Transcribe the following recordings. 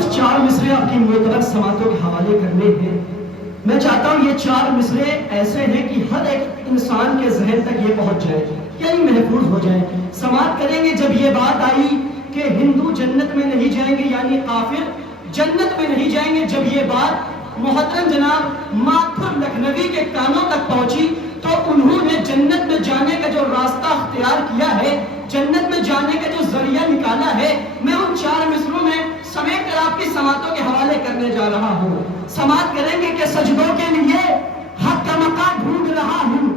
صرف 4 مصرے آپ کی معتبر سماعتوں کے حوالے کرنے ہیں. میں چاہتا ہوں یہ 4 مصرے ایسے ہیں کہ ہر ایک انسان کے ذہن تک یہ پہنچ جائے، یعنی محفوظ ہو جائے. سماعت کریں گے جب یہ بات آئی کہ ہندو جنت میں نہیں جائیں گے، یعنی کافر جنت میں نہیں جائیں گے، جب یہ بات محترم جناب ماتھر لکھنوی کے کانوں تک پہنچی تو انہوں نے جنت میں جانے کا جو راستہ اختیار کیا ہے، جنت میں جانے کا جو ذریعہ نکالا ہے، میں ان 4 مصروں میں سمیٹ کر آپ کی سماعتوں کے حوالے کرنے جا رہا ہوں. سماعت کریں گے کہ سجدوں کے لیے حق کا مقام ڈھونڈ رہا ہوں.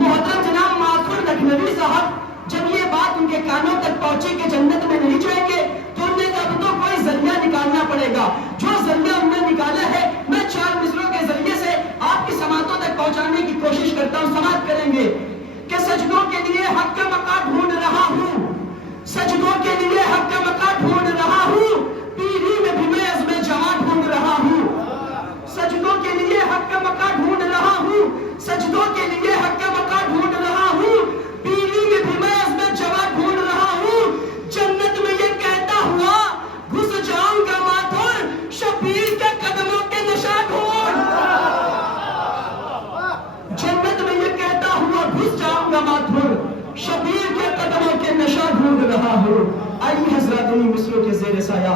محترم جناب ماتھر لکھنوی صاحب جب یہ بات ان کے کانوں تک پہنچی کہ جنت میں نہیں جائیں گے تو انہوں نے کہا تو کوئی ذریعہ نکالنا پڑے گا. جو ذریعہ انہوں نے نکالا ہے میں 4 مصروں کے ذریعے سے آپ کی سماعتوں تک پہنچانے کی کوشش کرتا ہوں. سماعت کریں گے کہ سجدوں کے لیے حق کا مقام ڈھونڈ رہا ہوں، سجدوں کے لیے حق کا مقام ڈھونڈ رہا ہوں، پیری میں بھی میں عزم جواں ڈھونڈ رہا ہوں. سجدوں کے لیے حق کا مقام ڈھونڈ رہا ہوں، سجدوں کے لیے حق کا مقام ڈھونڈ رہا ہوں، پیری میں بھی میں عزم جواں ڈھونڈ رہا ہوں. جنت میں یہ کہتا ہوا گھس جاؤں گا ماتھر، شبیر کے قدموں کے نشان ڈھونڈ. جنت میں یہ کہتا ہوا گھس جاؤں گا ماتھر، شبیر کے قدموں کے نشان ڈھونڈ رہا ہوں. آئیے حضرات انہی مصروں کے زیر سایہ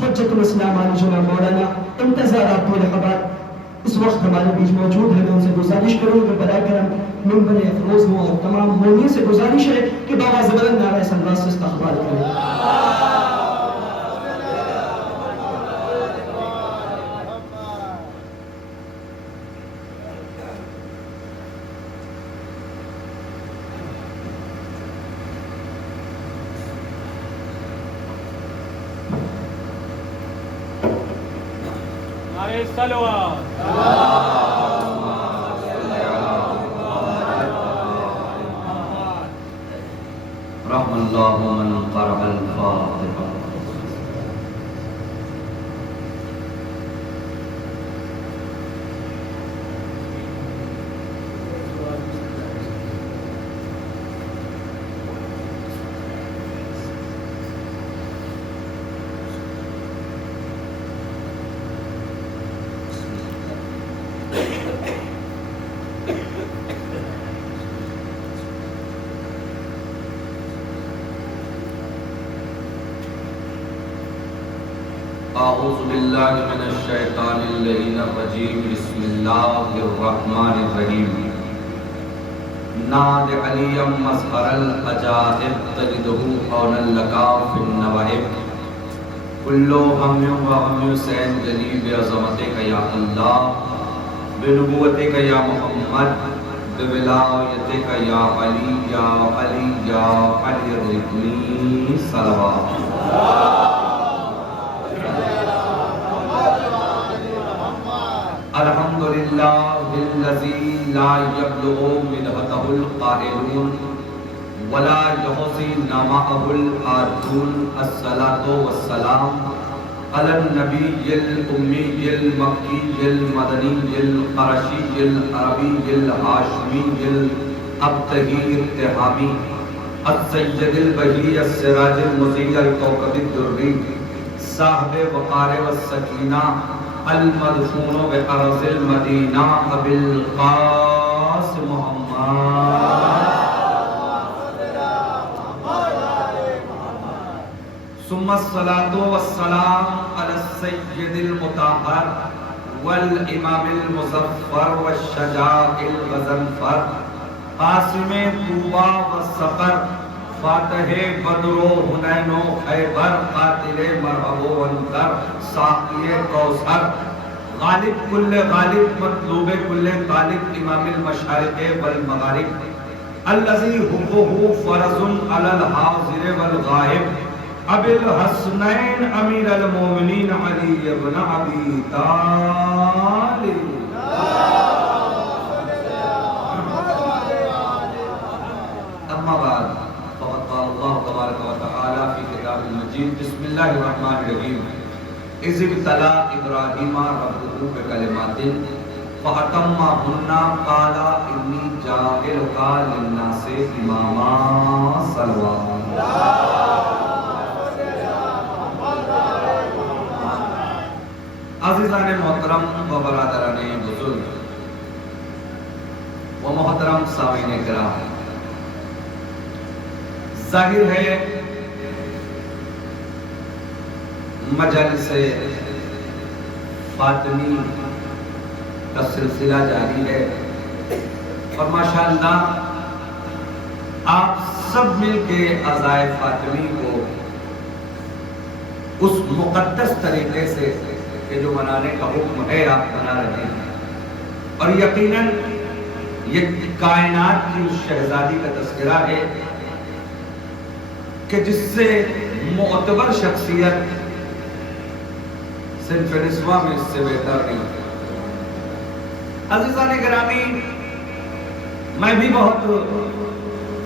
حجت الاسلام علی جناب مولانا انتظار عبدالحباد اس وقت ہمارے بیچ موجود ہے. میں ان سے گزارش کروں کہ برائے کرم منبر افروز ہوں اور تمام مومنین سے گزارش ہے کہ بآواز بلند نعرہ صلوات سے استقبال کریں. رحم اللہ من قرأ الفاتحہ. اعوذ باللہ من الشیطان اللعین الرجیم. بسم اللہ الرحمن الرحیم. ناد علیم مظہر العجائب تجدہ قونا لکا فی النوائب. کلو ہم و ہم حسین جلیب عظمتک یا اللہ، بنبوتک یا محمد، بولایتک یا علی یا علی یا علی الرکن صلوات. الحمدللہ الذی لا یبلغ مدحتہ القائلون ولا یحصی نماءہ العادون. الصلاة والسلام علی النبی الامی المکی المدنی القرشی العربی الہاشمی الابتہی التہامی السید البہی السراج المضیء الکوکب الدری صاحب وقار والسکینہ المدفون بأرض المدینہ ابی القاسم محمد. ثم الصلاة والسلام على السید المطہر والامام المظفر والشجاع الغضنفر قاسم طوبى والصقر فاتح بدر و حنین و خیبر قاتل مرحب و انکر ساقی کوثر غالب کل غالب مطلوب کل طالب امام المشارق والمغارب الذی حقہ فرض علی الحاضر والغائب ابی الحسنین امیر المومنین علی ابن ابی طالب. اما بعد اللہ تبارک و تعالی فی کتاب المجید. بسم اللہ الرحمن الرحیم. اذ ابتلی ابراہیم ربہ بکلمات فاتمہن قال انی جاعلک للناس اماما. صلوات. عزیزان محترم و برادران بزرگ و محترم سامعین کرام، ظاہر ہے مجالس فاطمی کا سلسلہ جاری ہے اور ماشاءاللہ آپ سب مل کے عزائے فاطمی کو اس مقدس طریقے سے کہ جو منانے کا حکم ہے آپ منا رہے ہیں، اور یقیناً یہ کائنات کی اس شہزادی کا تذکرہ ہے کہ جس سے معتبر شخصیت صنف نسواں میں اس سے بہتر نہیں ہے۔ عزیزان گرامی، میں بھی بہت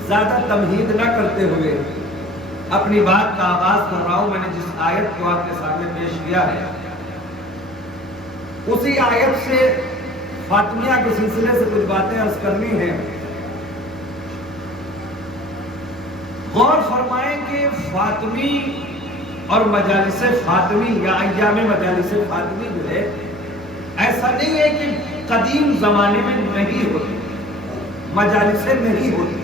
زیادہ تمہید نہ کرتے ہوئے اپنی بات کا آغاز کر رہا ہوں۔ میں نے جس آیت کو آپ کے سامنے پیش کیا ہے اسی آیت سے فاطمیہ کے سلسلے سے کچھ باتیں عرض کرنی ہیں۔ غور فرمائیں کہ فاطمی اور مجالس فاطمی یا ایام مجالس فاطمی جو ہے، ایسا نہیں ہے کہ قدیم زمانے میں نہیں ہوتی، مجالسیں نہیں ہوتی،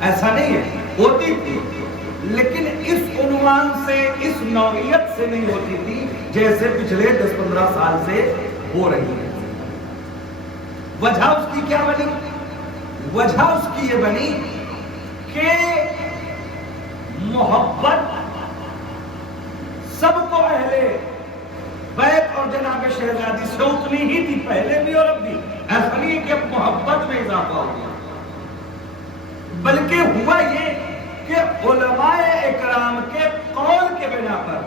ایسا نہیں ہے، ہوتی تھی لیکن اس عنوان سے، اس نوعیت سے نہیں ہوتی تھی جیسے پچھلے 10-15 سال سے ہو رہی ہے۔ وجہ اس کی کیا بنی؟ وجہ اس کی یہ بنی کہ محبت سب کو اہل بیت اور جناب شہزادی سے اتنی ہی تھی، پہلے بھی اور اب بھی۔ ایسا نہیں کہ محبت میں اضافہ ہو گیا، بلکہ ہوا یہ کہ علماء اکرام کے قول کے بنا پر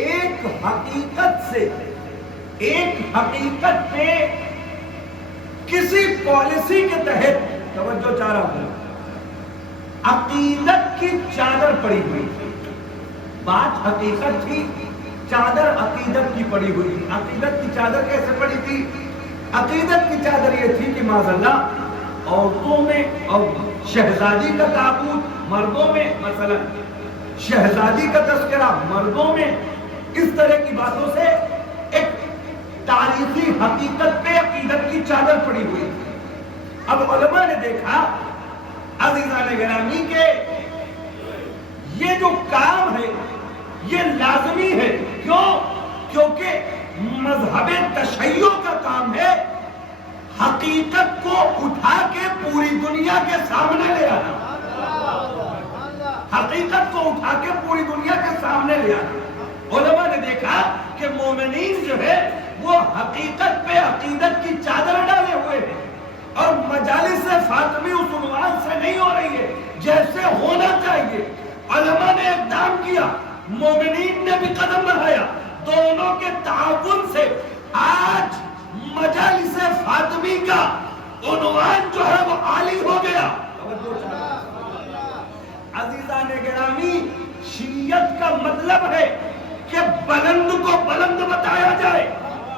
ایک حقیقت سے، ایک حقیقت پہ کسی پالیسی کے تحت، توجہ چاہ رہا ہوں، عقیدت کی چادر پڑی ہوئی تھی۔ بات حقیقت تھی، چادر عقیدت کی پڑی ہوئی تھی۔ عقیدت کی چادر کیسے پڑی تھی؟ عقیدت کی چادر یہ تھی کہ معاذاللہ عورتوں میں، اور شہزادی کا تابوت مردوں میں، مثلا شہزادی کا تذکرہ مردوں میں، اس طرح کی باتوں سے ایک تاریخی حقیقت پہ عقیدت کی چادر پڑی ہوئی تھی۔ اب علماء نے دیکھا عزیزان گرامی کہ یہ جو کام ہے یہ لازمی ہے۔ کیوں؟ کیونکہ مذہب تشیع کا کام ہے حقیقت کو اٹھا کے پوری دنیا کے سامنے لے آنا، حقیقت کو اٹھا کے پوری دنیا کے سامنے لے آنا۔ علماء نے دیکھا کہ مومنین جو ہے وہ حقیقت پہ عقیدت کی چادر ڈالے ہوئے ہیں، اور مجالس فاطمی اس عنوان سے نہیں ہو رہی ہے جیسے ہونا چاہیے۔ علماء نے اقدام کیا، مومنین نے بھی قدم بڑھایا، دونوں کے تعاون سے آج مجالس فاطمی کا عنوان جو ہے وہ عالی ہو گیا۔ عزیزان گرامی، شیعت کا مطلب ہے کہ بلند کو بلند بتایا جائے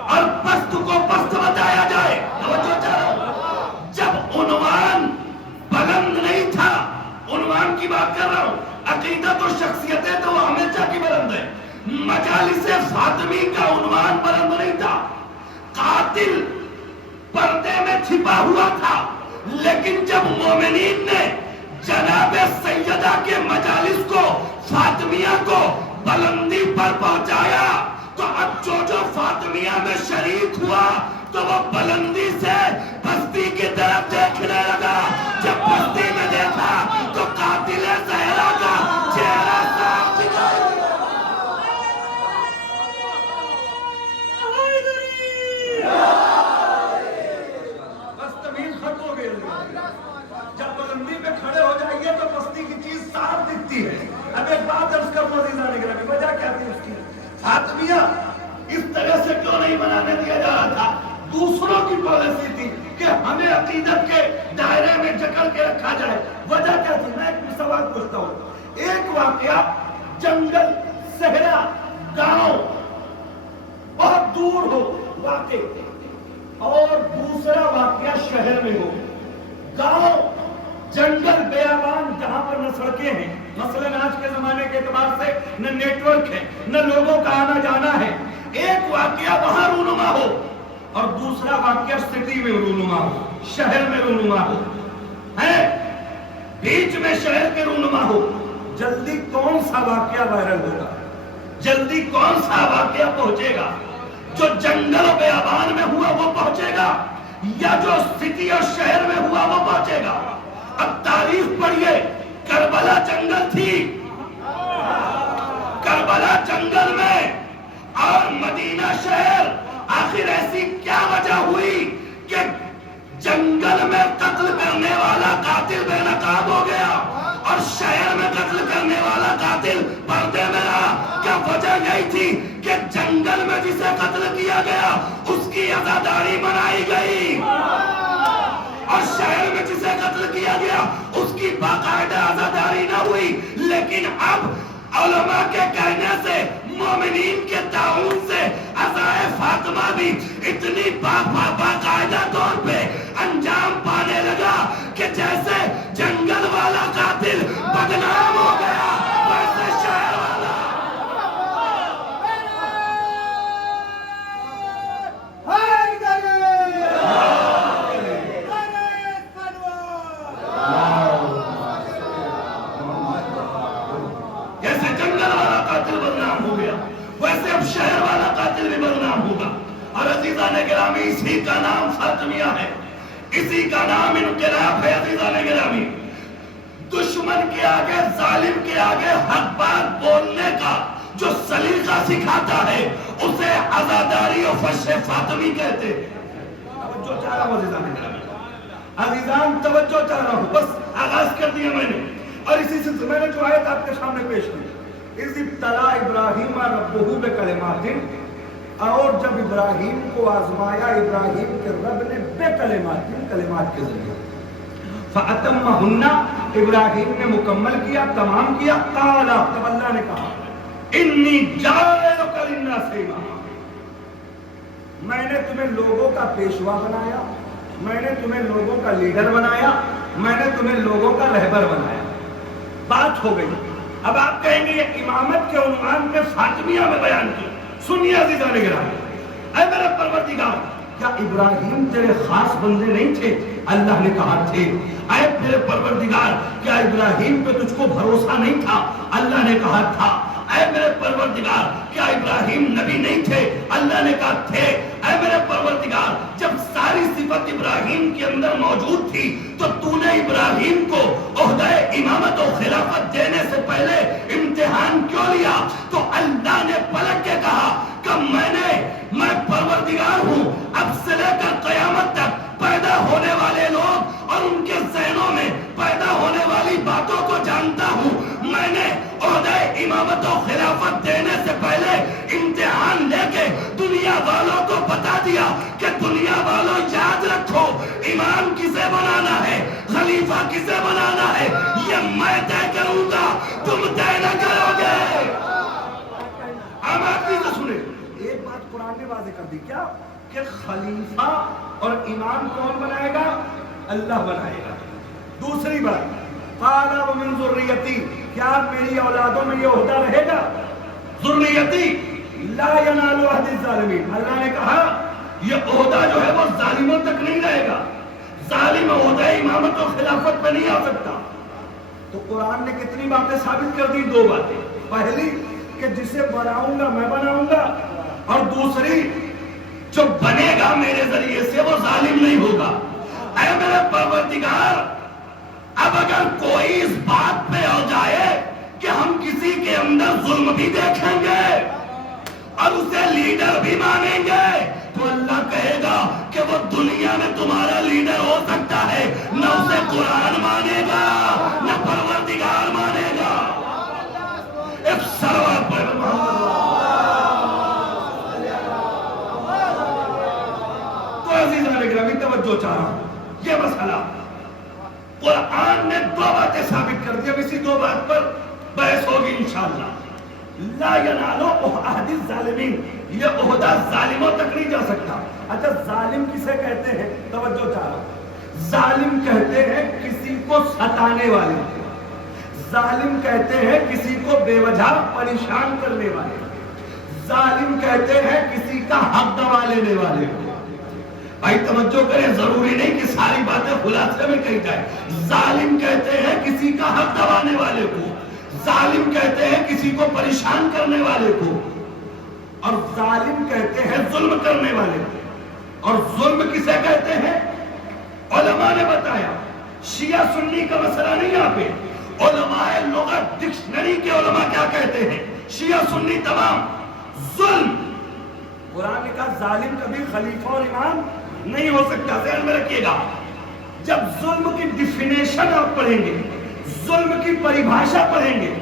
اور پست کو پست بتایا جائے۔ توجہ چاہو، جب عنوان بلند نہیں تھا، عنوان کی بات کر رہا ہوں، عقیدت و شخصیتیں تو وہ ہمیشہ کی بلند ہے۔ مجالس فاطمی کا عنوان بلند نہیں تھا، قاتل پردے میں چھپا ہوا تھا، لیکن جب مومنین نے جناب سیدہ کے مجالس کو، فاطمیہ کو بلندی پر پہنچایا، تو اب جو فاطمیہ میں شریک ہوا تو وہ بلندی سے پستی کی طرف دیکھنے لگا۔ جب پستی میں دیکھا تو قاتل زہرا کا چہرہ صاف دکھائی دیا۔ بس تمیز ختم ہو گئی۔ جب بلندی پہ کھڑے ہو جائیے تو پستی کی چیز صاف دکھتی ہے۔ اب ایک بات عرض کروں عزیزان گرامی، وجہ کیا تھی اس کی؟ فاطمیہ اس طرح سے کیوں نہیں بنانے دیا جا رہا تھا؟ دوسروں کی پالیسی تھی کہ ہمیں عقیدت کے دائرے میں جکڑ کے رکھا جائے۔ وجہ کیا تھی؟ میں ایک سوال پوچھتا ہوں۔ ایک واقعہ جنگل، صحرا، گاؤں بہت دور ہو واقع، اور دوسرا واقعہ شہر میں ہو۔ گاؤں، جنگل، بیابان جہاں پر نہ سڑکیں ہیں، مثلا آج کے زمانے کے اعتبار سے نہ نیٹ ورک ہے، نہ لوگوں کا آنا جانا ہے، ایک واقعہ وہاں رونما ہو اور دوسرا واقعہ سٹی میں رونما ہو، شہر میں رونما ہو، ہے بیچ میں شہر کے رونما ہو، جلدی کون سا واقعہ وائرل ہوگا؟ جلدی کون سا واقعہ پہنچے گا؟ جو جنگل و بیابان میں ہوا وہ پہنچے گا یا جو سٹی اور شہر میں ہوا وہ پہنچے گا؟ اب تاریخ پڑھیے، کربلا جنگل تھی، کربلا جنگل میں اور مدینہ شہر، آخر ایسی کیا وجہ ہوئی کہ جنگل میں قتل کرنے والا قاتل بے نقاب ہو گیا اور شہر میں قتل کرنے والا قاتل پردے میں رہا؟ کیا وجہ یہی تھی کہ جنگل میں جسے قتل کیا گیا اس کی عزاداری منائی گئی اور شہر میں جسے قتل کیا گیا اس کی باقاعدہ عزاداری نہ ہوئی؟ لیکن اب علماء کے کہنے سے، مومنین کے تعاون سے عزائے فاطمہ بھی اتنی باقاعدہ طور پہ انجام پانے لگا کہ جیسے جنگل والا قاتل بدنام ہو گیا ویسے شہر والا شہر والا قاتل بھی بدنام ہوگا۔ اور عزیزان گرامی، اسی کا نام فاطمیہ ہے، اسی کا نام انقلاب ہے۔ عزیزان گرامی، دشمن کے آگے، ظالم کے آگے حق بات بولنے کا جو سلیقہ سکھاتا ہے اسے عزاداری و فش فاطمی کہتے ہیں۔ توجہ چاہ رہا ہوں عزیزان گرامی، عزیزان توجہ چاہ رہا ہوں، بس آغاز کر دیا میں نے، اور اسی سے میں نے جو آیت آپ کے سامنے پیش کی، اِذ ابتلیٰ ابراہیم ربہ بکلمات، اور جب ابراہیم کو آزمایا ابراہیم کے رب نے بکلمات، کلمات کے ذریعے، فأتمہن، ابراہیم نے مکمل کیا، تمام کیا، قال، تب اللہ نے کہا انی جاعلک للناس اماما، میں نے تمہیں لوگوں کا پیشوا بنایا، میں نے تمہیں لوگوں کا لیڈر بنایا، میں نے تمہیں لوگوں کا رہبر بنایا۔ بات ہو گئی۔ اب آپ کہیں گے یہ امامت کے عنوان میں فاطمیہ میں بیان کی، سنیے عزیزان گرامی، اے میرے پروردگار، کیا ابراہیم تیرے خاص بندے نہیں تھے؟ اللہ نے کہا تھے۔ اے میرے پروردگار، کیا ابراہیم پہ تجھ کو بھروسہ نہیں تھا؟ اللہ نے کہا تھا۔ اے میرے پروردگار، کیا ابراہیم نبی نہیں تھے؟ اللہ نے کہا تھے۔ اے میرے پروردگار، جب ساری صفت ابراہیم کے اندر موجود تھی تو تو نے ابراہیم کو عہدہ امامت و خلافت دینے سے پہلے امتحان کیوں لیا؟ تو اللہ نے پلٹ کے کہا کہ میں پروردگار ہوں، اب سے لے کر قیامت تک پیدا ہونے والے لوگ اور ان کے ذہنوں میں پیدا ہونے والی باتوں کو جانتا ہوں۔ میں نے عہدہ امامت و خلافت دینے سے پہلے امتحان لے کے دنیا والوں کو بتا دیا کہ دنیا والوں یاد رکھو، امام کسے بنانا ہے، خلیفہ کسے بنانا ہے، یہ میں طے کروں گا، تم طے نہ کرو گے۔ اب آپ سے سنیں، ایک بات قرآن نے واضح کر دی، کیا کہ خلیفہ اور امام کون بنائے گا؟ اللہ بنائے گا۔ دوسری بات، قال ومن ذریتی، کیا میری اولادوں میں یہ عہدہ رہے گا؟ ذریتی لا ینال عہد الظالمین، اللہ نے کہا یہ عہدہ جو ہے وہ ظالموں تک نہیں رہے گا، ظالم عہدہ امامت و خلافت پہ نہیں آ سکتا۔ تو قرآن نے کتنی باتیں ثابت کر دی؟ دو باتیں، پہلی کہ جسے بناؤں گا میں بناؤں گا، اور دوسری جو بنے گا میرے ذریعے سے وہ ظالم نہیں ہوگا۔ اے میرے پروردگار، اب اگر کوئی اس بات پہ آ جائے کہ ہم کسی کے اندر ظلم بھی دیکھیں گے اور اسے لیڈر بھی مانیں گے تو اللہ کہے گا کہ وہ دنیا میں تمہارا لیڈر ہو سکتا ہے، نہ اسے قرآن مانے گا نہ پروردگار مانے گا۔ ایک سروار پر تو عزیزان گرامی توجہ چاہ رہا ہوں، یہ مسئلہ قرآن نے دو باتیں ثابت کر دی، اب اسی دو بات پر بحث ہوگی انشاءاللہ۔ لا ینالو عہد الظالمین، یہ عہدہ ظالموں تک نہیں جا سکتا۔ اچھا ظالم کسے کہتے ہیں؟ توجہ چاہ رہا ہوں، ظالم کہتے ہیں کسی کو ستانے والے، ظالم کہتے ہیں کسی کو بے وجہ پریشان کرنے والے، ظالم کہتے ہیں کسی کا حق دبا لینے والے کو. بھائی توجہ کریں، ضروری نہیں کہ ساری باتیں خلاصے میں کہی جائے. ظالم کہتے ہیں کسی کا حق دبانے والے کو، ظالم کہتے ہیں کسی کو پریشان کرنے والے کو، اور ظالم کہتے ہیں ظلم کرنے والے کو. اور ظلم کسے کہتے ہیں؟ علماء نے بتایا. شیعہ سنی کا مسئلہ نہیں. یہاں پہ علماء لغت ڈکشنری کے علماء کیا کہتے ہیں؟ شیعہ سنی تمام. ظلم، قرآن نے کہا ظالم کبھی خلیفہ اور امام نہیں ہو سکتا. ذہن میں رکھیے گا، جب ظلم کی ڈیفینیشن آپ پڑھیں گے، ظلم کی پریبھاشا پڑھیں گے،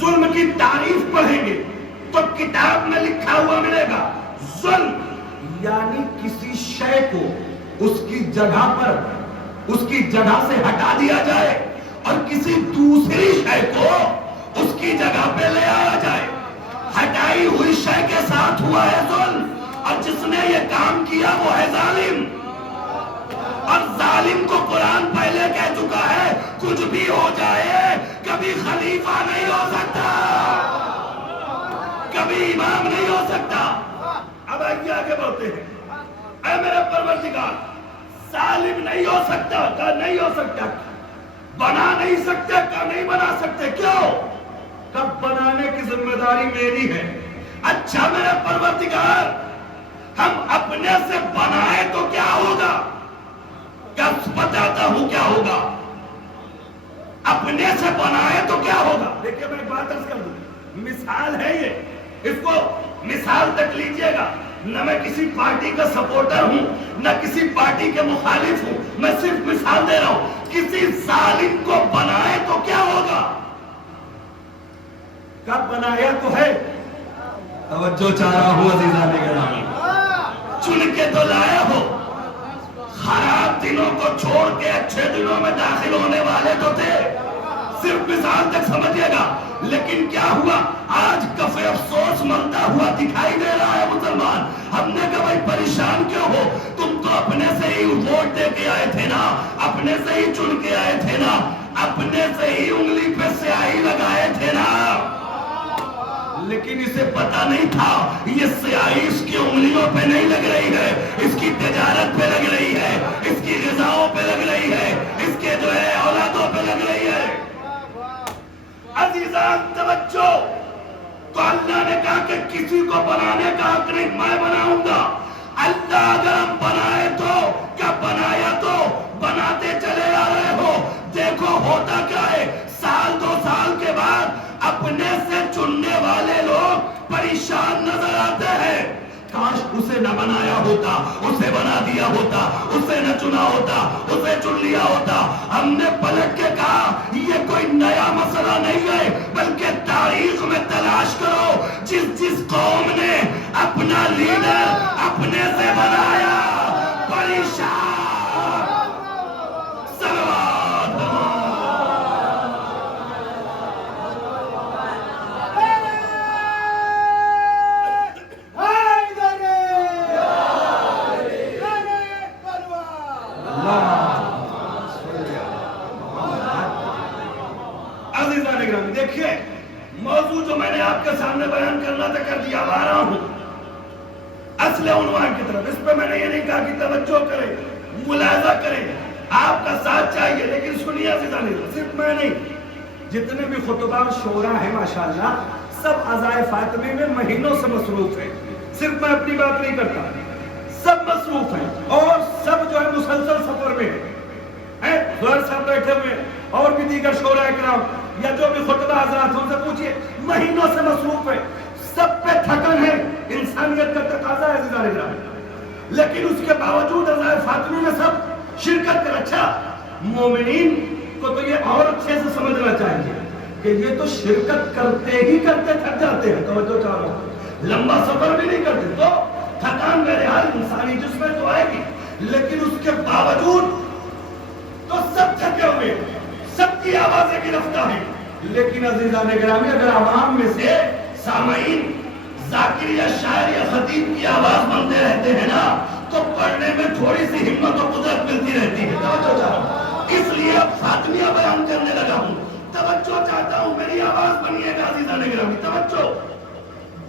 ظلم کی تعریف پڑھیں گے، تو کتاب میں لکھا ہوا ملے گا ظلم یعنی کسی شے کو اس کی جگہ پر، اس کی جگہ سے ہٹا دیا جائے اور کسی دوسری شے کو اس کی جگہ پہ لے آیا جائے. ہٹائی ہوئی شے کے ساتھ ہوا ہے ظلم، اور جس نے یہ کام کیا وہ ہے ظالم. اور ظالم کو قرآن پہلے کہہ چکا ہے کچھ بھی ہو جائے کبھی خلیفہ نہیں ہو سکتا، کبھی امام نہیں ہو سکتا. اب آگے بڑھتے ہیں. اے میرے پروردگار، ظالم نہیں ہو سکتا کہا نہیں ہو سکتا، بنا نہیں سکتے کہا نہیں بنا سکتے. کیوں؟ کب بنانے کی ذمہ داری میری ہے. اچھا میرے پروردگار، ہم اپنے سے بنائے تو کیا ہوگا؟ کب بتاتا ہوں کیا ہوگا. اپنے سے بنائے تو کیا ہوگا؟ دیکھیں میں بات عرض کر دوں، مثال ہے یہ، اس کو مثال تک لیجئے گا. نہ میں کسی پارٹی کا سپورٹر ہوں نہ کسی پارٹی کے مخالف ہوں، میں صرف مثال دے رہا ہوں. کسی ظالم کو بنائے تو کیا ہوگا؟ کب بنایا تو ہے. توجہ چاہ رہا ہوں عزیزان گرامی، چن کے تو لایا ہو. خراب دنوں کو چھوڑ کے اچھے دنوں میں داخل ہونے والے تو تھے. صرف مثال تک سمجھے گا. لیکن کیا ہوا؟ آج کف افسوس ملتا ہوا دکھائی دے رہا ہے مسلمان. ہم نے کہا بھائی پریشان کیوں ہو؟ تم تو اپنے سے ہی ووٹ دے کے آئے تھے نا، اپنے سے ہی چن کے آئے تھے نا، اپنے سے ہی انگلی پہ سیاہی لگائے تھے نا. لیکن اسے پتا نہیں تھا یہ سیاہی اس کی انگلیوں پہ نہیں لگ رہی ہے، اس کی تجارت پہ لگ رہی ہے، اس کی غذاؤں پہ لگ رہی ہے، اس کے جو ہے اولادوں پہ لگ رہی ہے. عزیزان توجہ، تو اللہ نے کہا کہ کسی کو بنانے کا حق نہیں، میں بناؤں گا. اللہ اگر ہم بنائے تو کیا بنایا تو بناتے چلے آ رہے ہو. دیکھو ہوتا کیا ہے، سال دو سال کے بعد اپنے سے چننے والے لوگ پریشان نظر آتے ہیں. کاش اسے نہ بنایا ہوتا، اسے بنا دیا ہوتا، اسے نہ چنا ہوتا، اسے چن لیا ہوتا. ہم نے پلٹ کے کہا یہ کوئی نیا مسئلہ نہیں ہے، بلکہ تاریخ میں تلاش کرو جس قوم نے اپنا لیڈر اپنے سے بنایا پریشان. دیکھیے موضوع جو میں نے آپ کے سامنے بیان کرنا تھا کر دیا، آ رہا ہوں اصل عنوان کی طرف. اس پہ میں نے یہ نہیں کہا کہ توجہ کریں، ملاحظہ کریں، آپ کا ساتھ چاہیے. لیکن سنیے عزیزان، صرف میں نہیں، جتنے بھی خطبہ شعرا ہیں ماشاءاللہ سب عزائے فاطمی میں مہینوں سے مصروف ہیں. صرف میں اپنی بات نہیں کرتا، سب مصروف ہیں اور سب جو ہے مسلسل سفر میں ہیں. زہر صاحب بیٹھے ہوئے اور بھی دیگر شعراء اکرام یا جو بھی خطبہ حضرات ان سے پوچھئے، مہینوں سے مصروف ہے. سب پہ تھکن ہے، انسانیت کا تقاضا ہے عزیزان گرامی. لیکن اس کے باوجود عزائے فاطمی میں سب شرکت کر. اچھا مومنین کو تو یہ اور اچھے سے سمجھنا چاہیے کہ یہ تو شرکت کرتے ہی کرتے تھک جاتے ہیں. توجہ چاہ رہا ہوں، لمبا سفر بھی نہیں کرتے تو تھکان بہرحال انسانی جسم میں تو آئے گی. لیکن اس کے باوجود تو سب تھکے ہوئے، سب کی آوازیں گرفتہ ہیں. لیکن عزیزان گرامی اگر عوام میں سے سامعین ذاکر یا شاعر یا خطیب کی آواز بنتے رہتے ہیں نا تو پڑھنے میں تھوڑی سی ہمت و قدرت ملتی رہتی ہے. توجہ چاہ رہا ہوں، اس لیے اب فاطمیہ بیان کرنے لگا ہوں. توجہ چاہتا ہوں، میری آواز بنیے گا عزیزان گرامی. توجہ،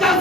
10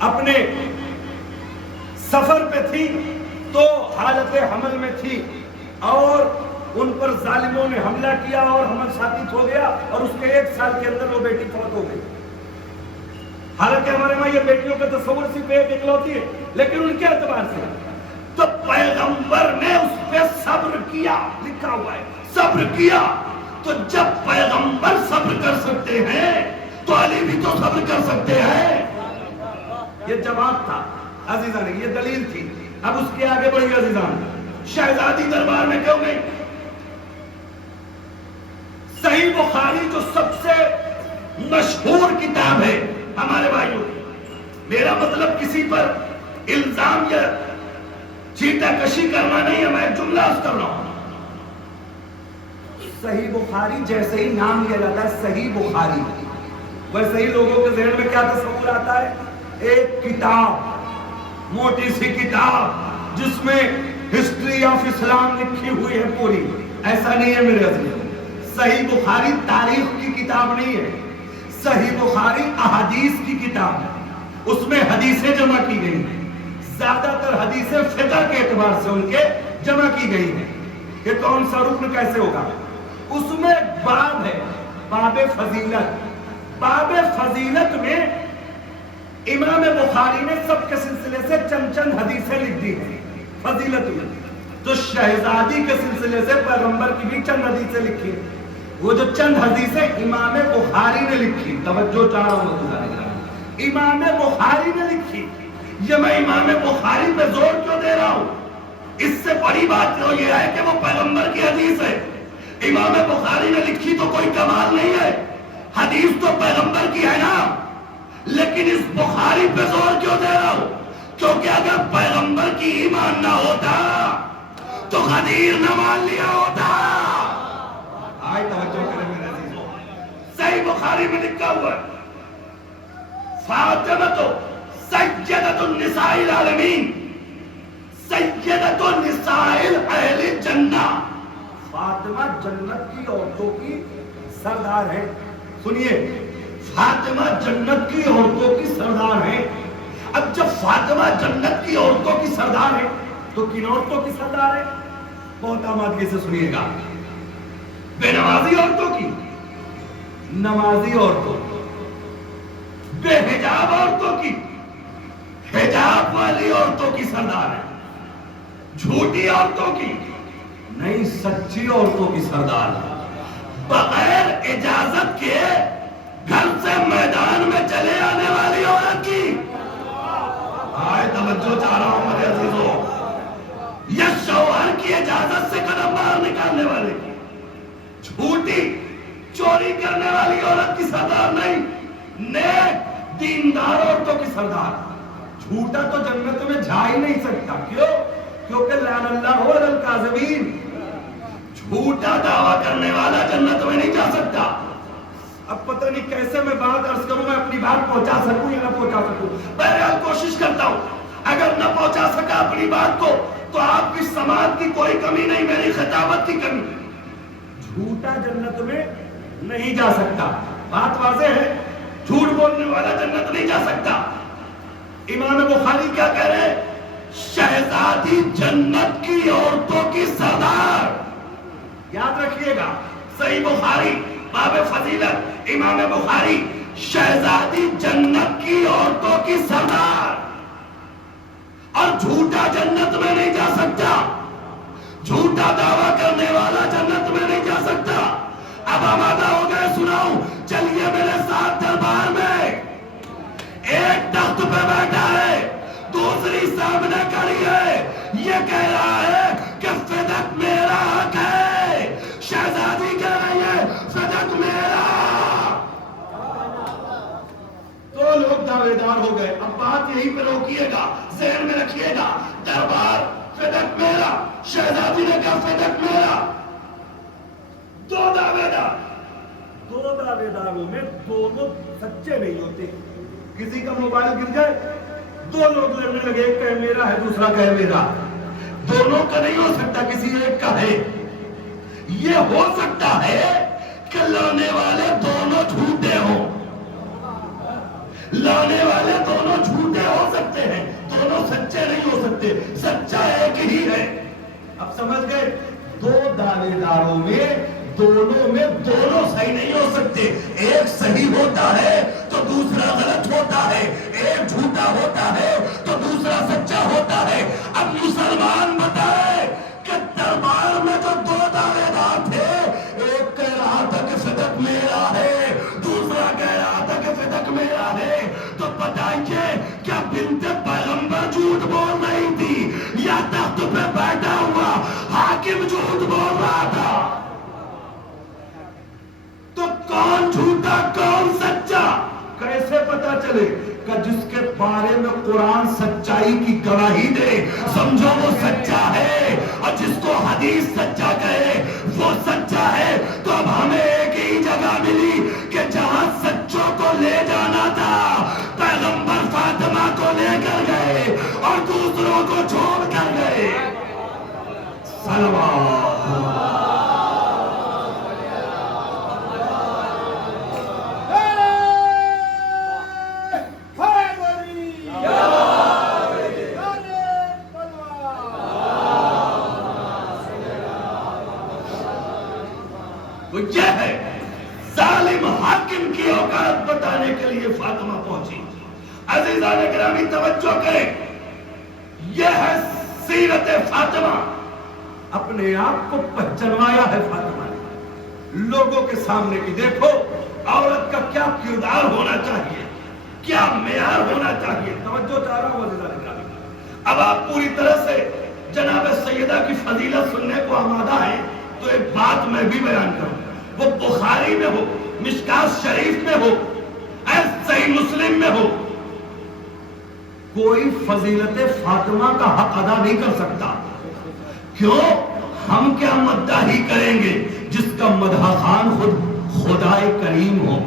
اپنے سفر پہ تھی تو حالت حمل میں تھی اور ان پر ظالموں نے حملہ کیا اور حمل ثابت ہو گیا اور اس کے 1 سال کے اندر وہ بیٹی فوت ہو گئی. حالانکہ ہمارے وہاں یہ بیٹیوں کا تصور صرف ایک اکلوتی ہے، لیکن ان کے اعتبار سے تو پیغمبر نے اس پہ صبر کیا، لکھا ہوا ہے صبر کیا. تو جب پیغمبر صبر کر سکتے ہیں تو علی بھی تو صبر کر سکتے ہیں. یہ جواب تھا عزیزان، یہ دلیل تھی. اب اس کے آگے بڑھی عزیزان، شہزادی دربار میں کیوں گئی؟ صحیح بخاری جو سب سے مشہور کتاب ہے ہمارے بھائیوں، میرا مطلب کسی پر الزام یا چیٹا کشی کرنا نہیں ہے، میں ایک جملہ عرض کر رہا ہوں. صحیح بخاری جیسے ہی نام لیا جاتا ہے صحیح بخاری، ویسے ہی لوگوں کے ذہن میں کیا تصور آتا ہے؟ ایک کتاب، موٹی سی کتاب جس میں ہسٹری آف اسلام لکھی ہوئی ہے پوری. ایسا نہیں ہے میرے عزیز. صحیح بخاری تاریخ کی کتاب نہیں ہے، صحیح بخاری احادیث کی کتاب ہے. اس میں حدیثیں جمع کی گئی ہیں، زیادہ تر حدیثیں فقہ کے اعتبار سے ان کے جمع کی گئی ہیں کہ کون سا رکن کیسے ہوگا. اس میں ایک باب ہے، باب فضیلت. باب فضیلت میں امام بخاری نے سب کے سلسلے سے چند چند حدیثیں لکھ دی ہیں فضیلت میں. تو شہزادی کے سلسلے سے پیغمبر کی بھی چند حدیثیں لکھی ہیں. وہ جو چند حدیثیں امام بخاری نے لکھی، توجہ چاہ رہا ہوں، امام بخاری نے لکھی. یہ میں امام بخاری پہ زور کیوں دے رہا ہوں؟ اس سے بڑی بات تو یہ ہے کہ وہ پیغمبر کی حدیث ہے. امام بخاری نے لکھی تو کوئی کمال نہیں ہے، حدیث تو پیغمبر کی ہے نا. لیکن اس بخاری پہ زور کیوں دے رہا ہوں؟ کیونکہ اگر پیغمبر کی ایمان نہ ہوتا تو غدیر نہ مان لیا ہوتا. آئے توجہ کریں میرے عزیزوں، صحیح بخاری میں لکھا ہوا ہے فاطمہ سیدۃ النساء العالمین، سیدۃ النساء اہل جنہ. فاطمہ جنت کی عورتوں کی سردار ہے. سنیے، فاطمہ جنت کی عورتوں کی سردار ہے. اب جب فاطمہ جنت کی عورتوں کی سردار ہے تو کن عورتوں کی سردار ہے؟ بہت آمادگی سے سنیے گا. بے نمازی عورتوں کی، نمازی عورتوں کی، بے حجاب عورتوں کی، حجاب والی عورتوں کی سردار ہے. جھوٹی عورتوں کی نہیں، سچی عورتوں کی سردار ہے. بغیر اجازت کے گھر سے میدان میں چلے آنے والی عورت کی، آئے توجہ چاہ رہا ہوں میرے عزیزوں، یا شوہر کی اجازت سے قدم باہر نکالنے والے کی، جھوٹی چوری کرنے والی عورت کی سردار نہیں، نیک دیندار عورتوں کی سردار. جھوٹا تو جنت میں جا ہی نہیں سکتا. کیوں؟ کیونکہ لعن اللہ علی الکاذبین، جھوٹا دعویٰ کرنے والا جنت میں نہیں جا سکتا. اب پتہ نہیں کیسے میں بات عرض کروں، میں اپنی بات پہنچا سکوں یا نہ پہنچا سکوں. بہرحال کوشش کرتا ہوں. اگر نہ پہنچا سکا اپنی بات کو تو آپ کی سماعت کی کوئی کمی نہیں، میری خطابت کی کمی. جھوٹا جنت میں نہیں جا سکتا، بات واضح ہے. جھوٹ بولنے والا جنت نہیں جا سکتا. امام بخاری کیا کہہ رہے ہیں؟ شہزادی جنت کی عورتوں کی سردار. یاد رکھیے گا، صحیح بخاری باب فضیلت، امام بخاری شہزادی جنت کی عورتوں کی سردار. اور جھوٹا جنت میں نہیں جا سکتا، جھوٹا دعویٰ کرنے والا جنت میں نہیں جا سکتا. اب آمادہ ہو گئے، سناؤں؟ چلیے میرے ساتھ دربار میں. ایک تخت پہ بیٹھا ہے، دوسری سامنے کھڑی ہے. یہ کہہ رہا ہے کہ فدق میرا حق ہے. شہزادی کہہ رہی ہے فدق میرا. دو لوگ دعوے دار ہو گئے. اب بات یہیں پہ روکیے گا، ذہن میں رکھیے گا. دربار فدق میرا، شہزادی نے کہا فدق میرا. دو دعوے دار، دو دعوے داروں میں دونوں سچے نہیں ہوتے. کسی کا موبائل گر جائے، دو لوگ لڑنے لگے، ایک کہے میرا ہے دوسرا کہے میرا. دونوں کا نہیں ہو سکتا، کسی ایک کا ہے. یہ ہو سکتا ہے کہ لانے والے دونوں جھوٹے ہوں، لانے والے دونوں جھوٹے سکتے، سچا ایک ہی ہے۔ اب سمجھ گئے؟ دو دعوے داروں میں دونوں صحیح نہیں ہو سکتے، ایک صحیح ہوتا ہے تو دوسرا غلط ہوتا ہے، ایک جھوٹا ہوتا ہے تو دوسرا سچا ہوتا ہے۔ اب مسلمان بتائے کہ دربار میں جو دو دعوے دار تھے، ایک کہہ رہا تھا کہ صدق میرا ہے، دوسرا کہہ رہا تھا کہ صدق میرا ہے، تو بتائیے کیا بنت پیغمبر جھوٹ بول رہی تھی یا تخت پہ بیٹھا ہوا حاکم جھوٹ بول رہا تھا؟ تو کون جھوٹا کون سچا کیسے پتا چلے؟ کہ جس کے بارے میں قرآن سچائی کی گواہی دے سمجھو وہ سچا ہے، اور جس کو حدیث سچا کہے وہ سچا ہے۔ تو اب ہمیں ایک ہی جگہ ملی کہ جہاں سچوں کو لے جانا تھا پیغمبر فاطمہ کو لے کر گئے اور دوسروں کو چھوڑ کر گئے۔ صلوات یہ ہے ظالم حاکم کی اوقات بتانے کے لیے فاطمہ پہنچی۔ عزیزان گرامی توجہ کریں، یہ ہے سیرت فاطمہ۔ اپنے آپ کو پہچنوایا ہے فاطمہ نے لوگوں کے سامنے کی۔ دیکھو عورت کا کیا کردار ہونا چاہیے، کیا معیار ہونا چاہیے۔ توجہ چاہ رہا ہوں عزیزان گرامی، اب آپ پوری طرح سے جناب سیدہ کی فضیلت سننے کو آمادہ ہیں تو ایک بات میں بھی بیان کروں، وہ بخاری میں ہو، مشکات شریف میں ہو، صحیح مسلم میں ہو، کوئی فضیلت فاطمہ کا حق ادا نہیں کر سکتا۔ کیوں؟ ہم کیا مداحی کریں گے جس کا مدح خان خود خدائے کریم ہو،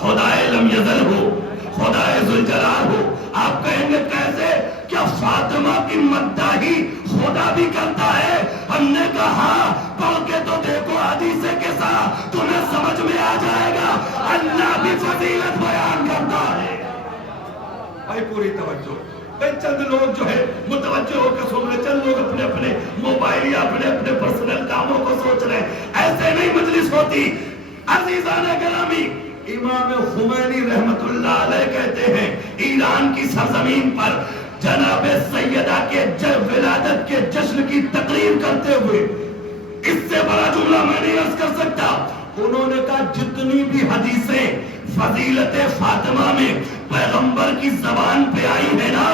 خدائے لم یزل ہو، خدائے ذوالجلال ہو۔ آپ کہیں گے کیسے؟ کیا فاطمہ کی مداحی خدا بھی کرتا ہے؟ ہم نے کہا پڑھ کے تو دیکھو حدیث کے ساتھ، تمہیں سمجھ میں آ جائے گا اللہ بھی فضیلت بیان کرتا ہے۔ بھائی پوری توجہ، چند لوگ جو ہے متوجہ ہو کے سن رہے، چند لوگ اپنے اپنے موبائل یا اپنے اپنے پرسنل کاموں کو سوچ رہے ہیں۔ ایسے نہیں مجلس ہوتی۔ عزیزان گرامی، امام خمینی رحمت اللہ علیہ کہتے ہیں ایران کی سرزمین پر جناب سیدہ کے ولادت کے جشن کی تقریر کرتے ہوئے اس سے بڑا جملہ میں نہیں عرض کر سکتا۔ انہوں نے کہا جتنی بھی حدیثیں فضیلت فاطمہ میں پیغمبر کی زبان پہ آئی ہے نا،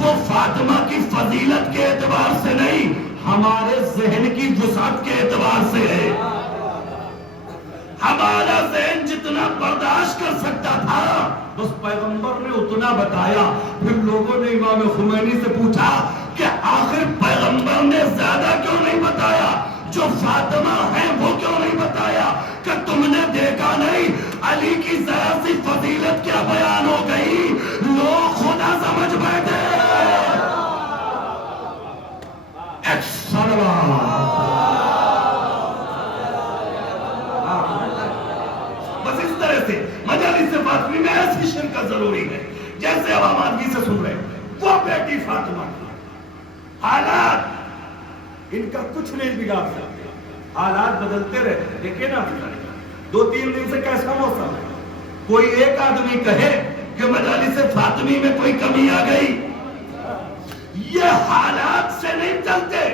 وہ فاطمہ کی فضیلت کے اعتبار سے نہیں، ہمارے ذہن کی وسعت کے اعتبار سے ہے۔ ہمارا ذہن جتنا برداشت کر سکتا تھا بس پیغمبر نے اتنا بتایا۔ پھر لوگوں نے امام خمینی سے پوچھا کہ آخر پیغمبر نے زیادہ کیوں نہیں بتایا، جو فاطمہ ہے وہ کیوں نہیں بتایا؟ کہ تم نے دیکھا نہیں علی کی ذرا سی فضیلت کیا بیان ہو گئی، لوگ خدا سمجھ بیٹھے۔ ایک صلوات، بس اس طرح سے مجالس فاطمی میں ایسی شرکت ضروری ہے جیسے اب آمادگی سے سن رہے ہیں۔ وہ بیٹی فاطمہ کی حالات ان کا کچھ نہیں بگاڑ سکتے، حالات بدلتے رہتے۔ دیکھیں نا 2-3 دن سے کیسا موسم ہے، کوئی ایک آدمی کہے کہ مجالس فاطمی میں کوئی کمی آ گئی، یہ حالات سے نہیں چلتے،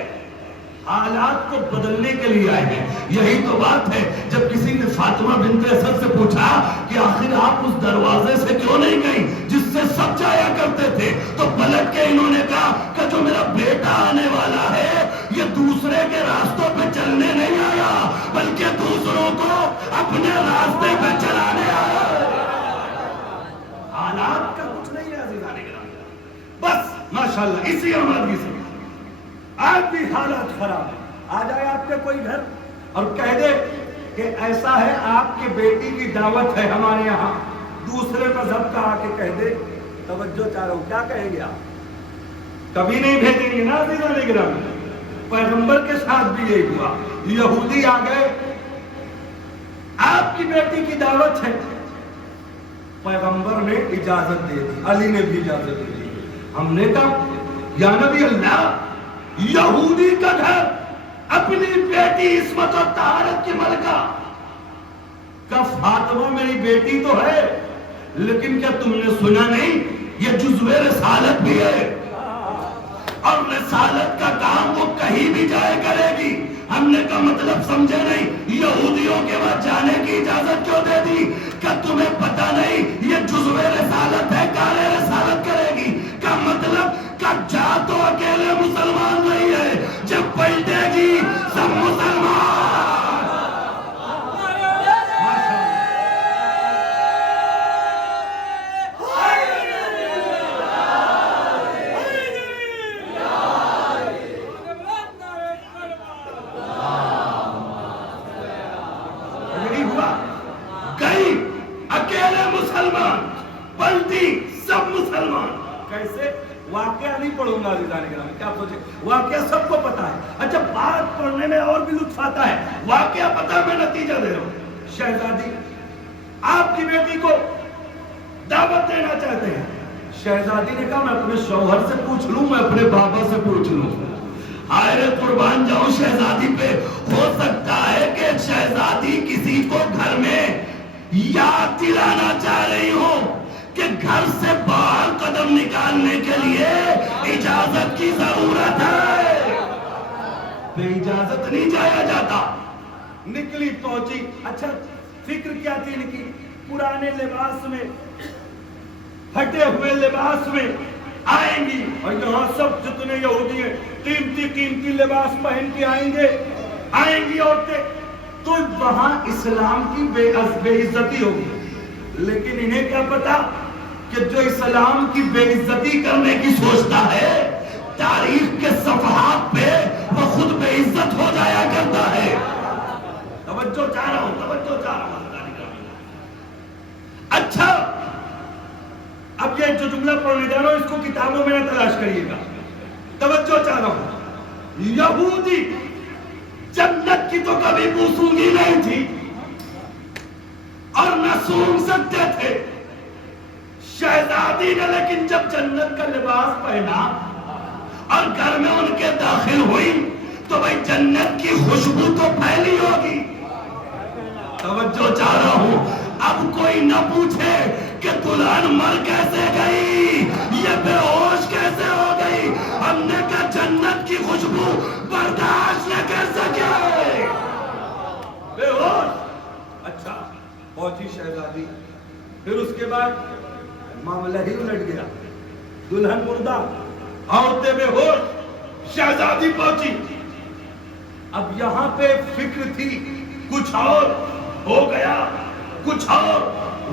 حالات کو بدلنے کے لیے آئے ہیں۔ یہی تو بات ہے جب کسی نے فاطمہ بنت اسد سے پوچھا کہ آخر آپ اس دروازے سے کیوں نہیں گئی جس سے سب جایا کرتے تھے، تو پلٹ کے انہوں نے کہا کہ جو میرا بیٹا آنے والا ہے یہ دوسرے کے راستوں پہ چلنے نہیں آیا بلکہ دوسروں کو اپنے راستے پہ چلانے آیا۔ حالات کا کچھ نہیں ہے عزیزان گرامی، بس ماشاءاللہ اسی آمادگی سے آج بھی حالات خراب ہے۔ آ جائے آپ کے کوئی گھر اور کہہ دے کہ ایسا ہے آپ کی بیٹی کی دعوت ہے ہمارے یہاں، دوسرے مذہب کا آ کے کہہ دے، توجہ چاہ رہا ہوں، کیا کہیں گے آپ؟ کبھی نہیں بھیجیں گے نا عزیزان گرامی۔ پیغمبر کے ساتھ بھی یہی ہوا، یہودی آ گئے، آپ کی بیٹی کی دعوت ہے، پیغمبر نے اجازت دے دی، علی نے بھی اجازت دے دی۔ ہم نے کہا یا نبی اللہ، یہودی کا گھر اپنی بیٹی عصمت و طہارت کی ملکہ کا فاطمہ میری بیٹی تو ہے، لیکن کیا تم نے سنا نہیں یہ جزو رسالت بھی ہے، اور رسالت کا کام وہ کہیں بھی جائے کرے گی۔ ہم نے کا مطلب سمجھے نہیں، یہودیوں کے بعد جانے کی اجازت کیوں دے دی؟ کہ تمہیں پتہ نہیں یہ جزو رسالت ہے، کارے رسالت کرے گی کا مطلب کہ جا تو اکیلے مسلمان نہیں ہے، جب پلٹے گی سب مسلمان۔ کیسے؟ واقعہ نہیں پڑھوں گا عزیزان گرامی، کیا آپ سوچیں؟ واقعہ سب کو پتا ہے۔ اچھا، بات پڑھنے میں اور بھی لطف آتا ہے، واقعہ پتا میں نتیجہ دے رہا ہوں۔ شہزادی آپ کی بیٹی کو دعوت دینا چاہتے ہیں۔ شہزادی نے کہا میں اپنے شوہر سے پوچھ لوں، میں اپنے بابا سے پوچھ لوں۔ آئے قربان جاؤں شہزادی پہ، ہو سکتا ہے کہ شہزادی کسی کو گھر میں یاد دلانا چاہ رہی ہوں کہ گھر سے باہر قدم نکالنے کے لیے اجازت کی ضرورت ہے، بے اجازت نہیں جایا جاتا۔ نکلی پہنچی، اچھا فکر کیا تھی ان کی؟ پرانے لباس میں، پھٹے ہوئے لباس میں آئیں گی، اور یہاں سب جتنے یہودی ہیں قیمتی قیمتی لباس پہن کے آئیں گی عورتیں، تو وہاں اسلام کی بے عزتی ہوگی۔ لیکن انہیں کیا پتا کہ جو اسلام کی بے عزتی کرنے کی سوچتا ہے، تاریخ کے صفحات پہ وہ خود بے عزت ہو جایا کرتا ہے۔ توجہ چاہ رہا ہوں۔ اچھا، اب یہ جو جملہ پڑھنے جا رہا ہوں اس کو کتابوں میں نہ تلاش کریے گا، توجہ چاہ رہا ہوں۔ یہودی جنت کی تو کبھی بوسونگی نہیں تھی اور نہ سونگ سکتے تھے۔ شہزادی نے لیکن جب جنت کا لباس پہنا اور گھر میں ان کے داخل ہوئی تو بھائی جنت کی خوشبو تو پھیلی ہوگی۔ توجہ چاہ رہا ہوں۔ اب کوئی نہ پوچھے کہ دلہن مر کیسے گئی، یہ بے ہوش کیسے ہو گئی، ہم نے کہا جنت کی خوشبو برداشت نہ کر سکے، بے ہوش۔ اچھا، پہنچی شہزادی، پھر اس کے بعد معاملہ ہی الٹ گیا، دلہن مردہ، عورتیں بے ہوش، شہزادی پہنچی۔ اب یہاں پہ فکر تھی کچھ اور، ہو گیا کچھ اور،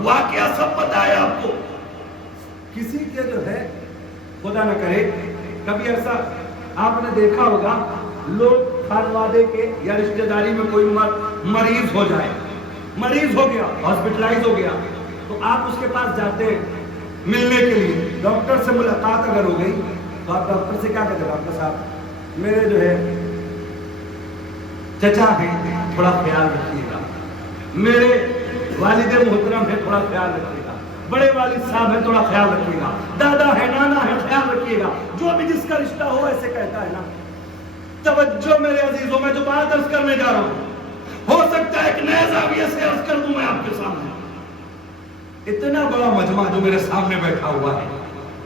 واقعہ سب پتا ہے آپ کو۔ کسی کے جو ہے خدا نہ کرے کبھی ایسا آپ نے دیکھا ہوگا، لوگ خانوادے کے یا رشتہ داری میں کوئی مریض ہو جائے، مریض ہو گیا، ہاسپٹلائز ہو گیا، تو آپ اس کے پاس جاتے ہیں ملنے کے لیے، ڈاکٹر سے ملاقات اگر ہو گئی تو آپ ڈاکٹر سے کیا کہتے ہیں؟ ڈاکٹر صاحب میرے جو ہے چچا ہیں، تھوڑا خیال رکھیے گا، میرے والد محترم ہے، تھوڑا خیال رکھیے گا، بڑے والد صاحب ہیں، تھوڑا خیال رکھیے گا، دادا ہے، نانا ہے، خیال رکھیے گا، جو بھی جس کا رشتہ ہو ایسے کہتا ہے نا۔ توجہ میرے عزیزوں، میں جو بات عرض کرنے جا رہا ہوں ہو سکتا ہے ایک نئے زاویے سے عرض کر دوں میں آپ کے سامنے۔ اتنا بڑا مجمع جو میرے سامنے بیٹھا ہوا ہے،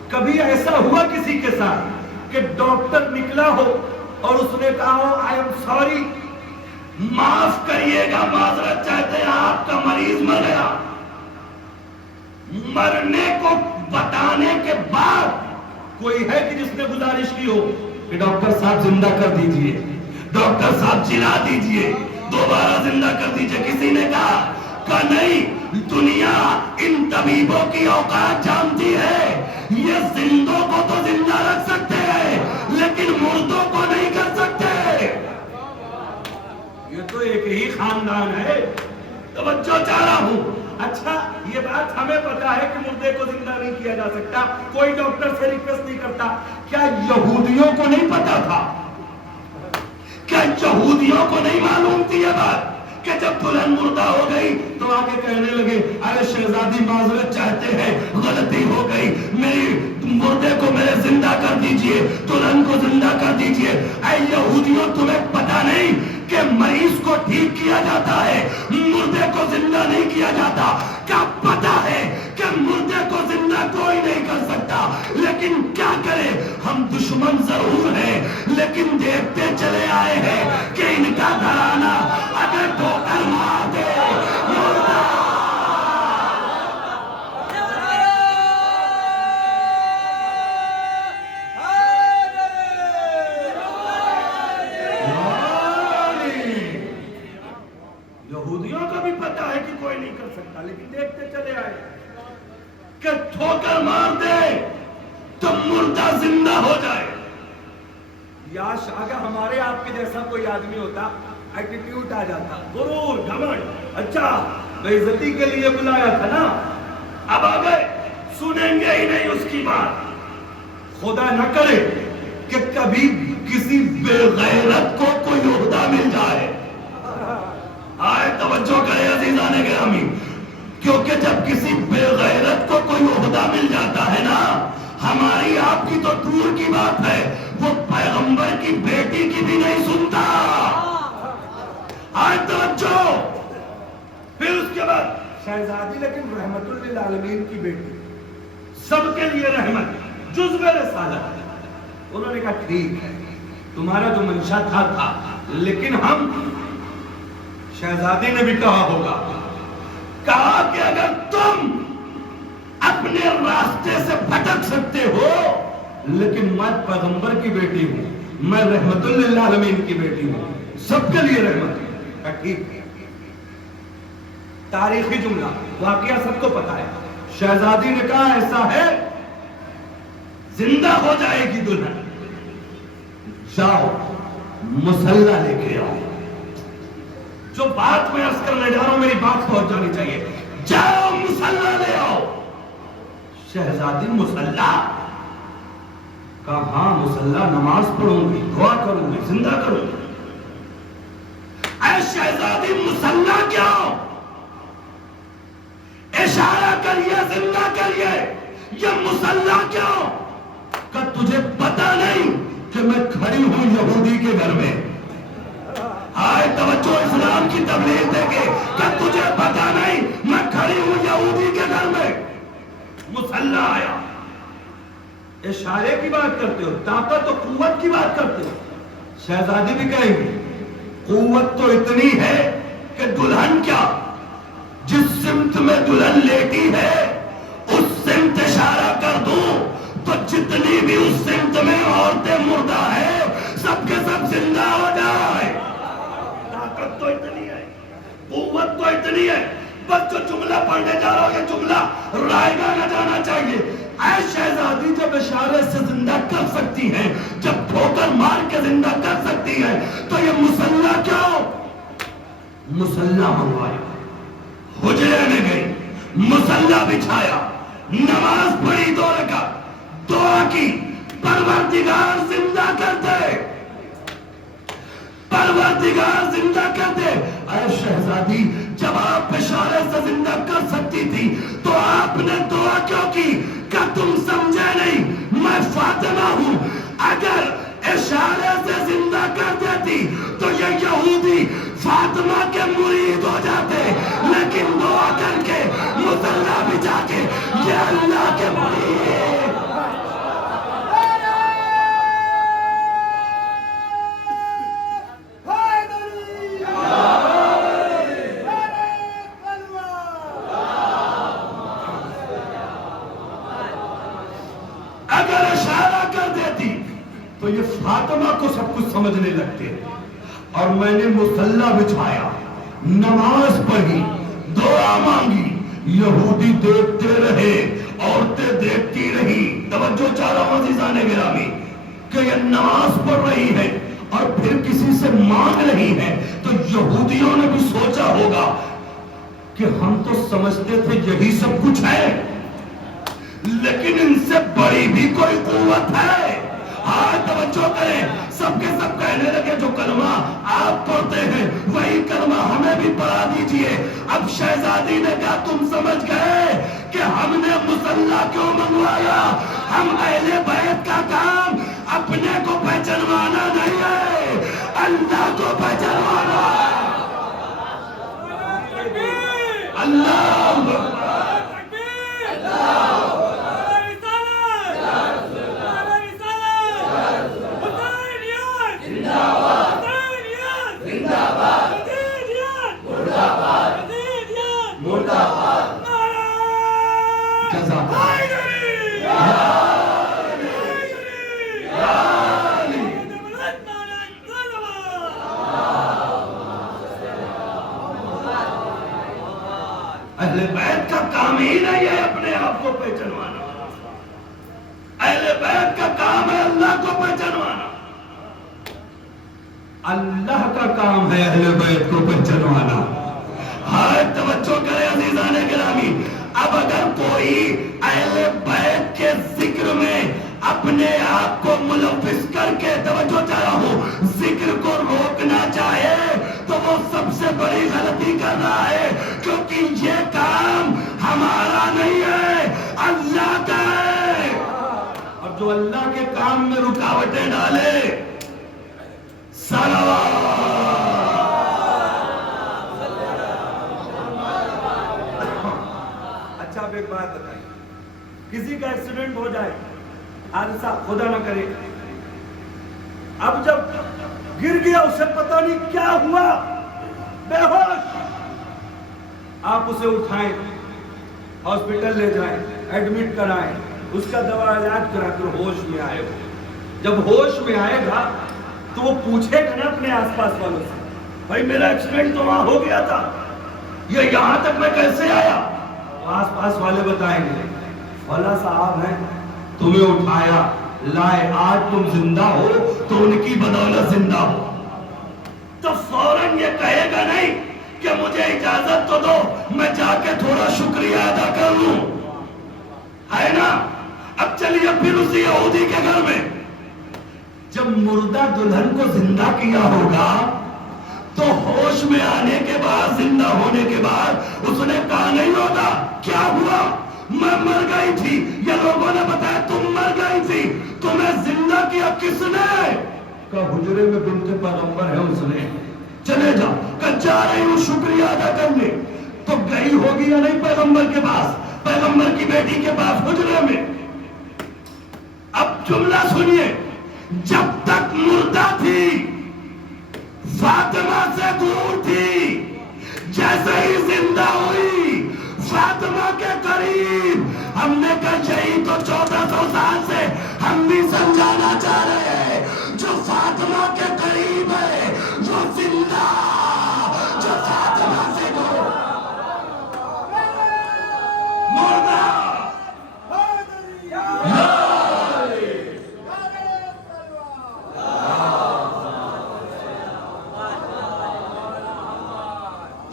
کبھی ایسا ہوا کسی کے ساتھ کہ ڈاکٹر نکلا ہو اور اس نے کہا ہو آئی ایم سوری، معاف کریے گا، معذرت چاہتے ہیں، آپ کا مریض مر گیا، مرنے کو بتانے کے بعد کوئی ہے کہ جس نے گزارش کی ہو کہ ڈاکٹر صاحب زندہ کر دیجئے، ڈاکٹر صاحب جلا دیجئے، دوبارہ زندہ کر دیجئے؟ کسی نے کہا کہ نہیں، دنیا ان طبیبوں کی اوقات جانتی ہے، یہ زندوں کو تو زندہ رکھ سکتے ہیں لیکن مردوں کو نہیں کر سکتے۔ یہ تو ایک ہی خاندان ہے، توجہ چاہ رہا ہوں۔ اچھا، یہ بات ہمیں پتا ہے کہ مردے کو زندہ نہیں کیا جا سکتا، کوئی ڈاکٹر سے ریکویسٹ نہیں کرتا، کیا یہودیوں کو نہیں پتا تھا؟ کیا یہودیوں کو نہیں معلوم تھی یہ بات کہ جب دلہن مردہ ہو گئی تو آگے کہنے لگے ارے شہزادی معذرت چاہتے ہیں، غلطی ہو گئی، میری مردے کو میرے زندہ کر دیجئے, دلہن کو زندہ کر دیجئے. اے یہودیوں, تمہیں پتا نہیں کہ مریض کو ٹھیک کیا جاتا ہے, مردے کو زندہ نہیں کیا جاتا. کیا پتا ہے کہ مردے کو زندہ کوئی نہیں کر سکتا, لیکن کیا کرے, ہم دشمن ضرور ہیں لیکن دیکھتے چلے آئے ہیں کہ ان کا گھرانہ اگر ٹھوکر مار دے مردہ. یہودیوں کو بھی پتا ہے کہ کوئی نہیں کر سکتا, لیکن دیکھتے چلے آئے کہ ٹھوکر مار دے تو مردہ زندہ ہو جائے. یاش اگر ہمارے آپ کے جیسا کوئی آدمی ہوتا, ایٹیٹیوڈ آ جاتا, غرور, گھمنڈ, اچھا بے عزتی کے لیے بلایا تھا نا, اب آ گئے, سنیں گے ہی نہیں اس کی بات. خدا نہ کرے کہ کبھی کسی بے غیرت کو کوئی عہدہ مل جائے. آئے توجہ کرے عزیزان گرامی, کیونکہ جب کسی بے غیرت کو کوئی عہدہ مل جاتا ہے نا, ہماری آپ کی تو دور کی بات ہے, وہ پیغمبر کی بیٹی کی بھی نہیں سنتا. آئے توجہ. پھر اس کے بعد شہزادی لیکن رحمت للعالمین کی بیٹی, سب کے لیے رحمت, جزو رسالت. انہوں نے کہا ٹھیک ہے, تمہارا جو منشا تھا, لیکن ہم, شہزادی نے بھی کہا ہوگا, کہا کہ اگر تم اپنے راستے سے بھٹک سکتے ہو, لیکن میں پیغمبر کی بیٹی ہوں, میں رحمت للعالمین کی بیٹی ہوں, سب کے لیے رحمت ہے. ٹھیک ہے. تاریخی جملہ, واقعہ سب کو پتا ہے. شہزادی نے کہا ایسا ہے, زندہ ہو جائے گی دلہن, جاؤ مسلح لے کے آؤ. جو بات میں عرض کرنے جا رہا ہوں میری بات پہنچ جانی چاہیے. جاؤ مسلح لے آؤ. شہزادی مسلح, کہا ہاں مسلح, نماز پڑھوں گی, دعا کروں گی, زندہ کروں گی. اے شہزادی مسلح کیوں؟ اشارہ کریے, زندہ کریے, یہ مسلح کیوں؟ کہ تجھے پتا نہیں کہ میں کھڑی ہوں یہودی کے گھر میں. آئے توجہ, اسلام کی تبلیغ دے کے, کہ تجھے پتا نہیں میں کھڑی ہوں یہودی کے گھر میں. مسلح آیا. اشارے کی بات کرتے ہو, طاقت و قوت کی بات کرتے ہو. شہزادی بھی کہیں گی قوت تو اتنی ہے کہ دلہن کیا, جس سمت میں دلہن لیٹی ہے اس سمت اشارہ کر دوں تو جتنی بھی اس سمت میں عورتیں مردہ ہیں سب کے سب زندہ ہو جائے. طاقت تو اتنی ہے, قوت تو اتنی ہے. بس جو جملہ پڑھنے جا رہا ہوں یہ جملہ رائے گا نہ جانا چاہیے. اے شہزادی, جب اشارے سے زندہ کر سکتی ہے, جب ٹھوکر مار کے زندہ کر سکتی ہے, تو یہ مسلح کیوں؟ مسلح منگوایا, حجرے میں گئی, مسلح بچھایا, نماز پڑھی 2 رکعت, دعا کی, پروردگار زندہ کر دے, پروردگار زندہ کر دے. اے شہزادی, جب آپ اشارے سے زندہ کر سکتی تھی تو آپ نے دعا کیوں کی؟ کہ تم سمجھے نہیں, میں فاطمہ ہوں. اگر اشارے سے زندہ کر دیتی تو یہ یہودی فاطمہ کے مرید ہو جاتے, لیکن دعا کر کے, مسلح بچا کے, یہ اللہ کے مرید. اگر اشارہ کر دیتی تو یہ فاطمہ کو سب کچھ سمجھنے لگتے. اور میں نے مسلح بچھایا, نماز پڑھی, دعا مانگی, یہودی دیکھتے رہے, عورتیں دیکھتی رہی. توجہ چاہ رہا ہوں عزیزان گرامی کہ یہ نماز پڑھ رہی ہے اور پھر کسی سے مانگ رہی ہے, تو یہودیوں نے بھی سوچا ہوگا کہ ہم تو سمجھتے تھے یہی سب کچھ ہے, لیکن ان سے بڑی بھی کوئی قوت ہے. ہاں توجہ کریں, سب کے سب کہنے لگے جو کلمہ آپ پڑھتے ہیں وہی کلمہ ہمیں بھی پڑھا دیجئے. اب شہزادی نے کہا تم سمجھ گئے کہ ہم نے مسلح کیوں منگوایا؟ ہم اہل بیت کا کام اہل بیت کا کام ہی نہیں ہے اپنے آپ کو پہچانوانا. اہل بیت کا کام ہے اللہ کو پہچانوانا. اللہ کا کام ہے اہل بیت کو پہچانوانا. ہائے توجہ کرے عزیزان گرامی. اب اگر کوئی اہل بیت کے ذکر میں اپنے آپ کو ملوث کر کے, توجہ چاہ رہا ہوں, ذکر کو روکنا چاہے تو وہ سب سے بڑی غلطی کر رہا ہے, کیونکہ یہ کام ہمارا نہیں ہے, اللہ کا ہے. اور جو اللہ کے کام میں رکاوٹیں ڈالے, اچھا اب ایک بات بتائیے, کسی کا ایکسیڈنٹ ہو جائے, حادثہ خدا نہ کرے, اب جب گر گیا اسے پتہ نہیں کیا ہوا, بے ہوش, آپ اسے اٹھائیں, ہاسپٹل لے جائیں, ایڈمٹ کرائیں, اس کا دوا علاج کرا کر ہوش میں آئے ہو. جب ہوش میں آئے گا تو وہ پوچھے گا نا اپنے آس پاس والوں سے, بھائی میرا ایکسیڈنٹ تو وہاں ہو گیا تھا, یہ یہاں تک میں کیسے آیا؟ آس پاس والے بتائیں گے, فلاں صاحب ہیں, تمہیں اٹھایا لائے, آج تم زندہ ہو تو ان کی بدولت زندہ ہو. تو فوراً یہ کہے گا نہیں کہ مجھے اجازت تو دو میں جا کے تھوڑا شکریہ ادا کر لوں, ہے نا؟ اب چلیے پھر اسی یہودی کے گھر میں جب مردہ دلہن کو زندہ کیا ہوگا تو ہوش میں آنے کے بعد, زندہ ہونے کے بعد اس نے کہا نہیں ہوگا کیا ہوا, میں مر گئی تھی, یہ لوگوں نے بتایا تم مر گئی تھی, تمہیں زندہ کیا کس نے؟ کہا حجرے میں بنت پیغمبر ہے اس نے, چلے جا. کہ جا رہی ہوں شکریہ ادا کرنے. تو گئی ہوگی یا نہیں پیغمبر کے پاس, پیغمبر کی بیٹی کے پاس حجرے میں. اب جملہ سنیے, جب تک مردہ تھی, فاطمہ سے دور تھی, جیسے ہی زندہ ہوئی فاطمہ کے قریب, ہم نے کہا یہی تو 1400 سال سے ہم بھی سمجھانا چاہ رہے ہیں, جو فاطمہ کے قریب ہے, جو زندہ, جو فاطمہ سے دور, مردہ,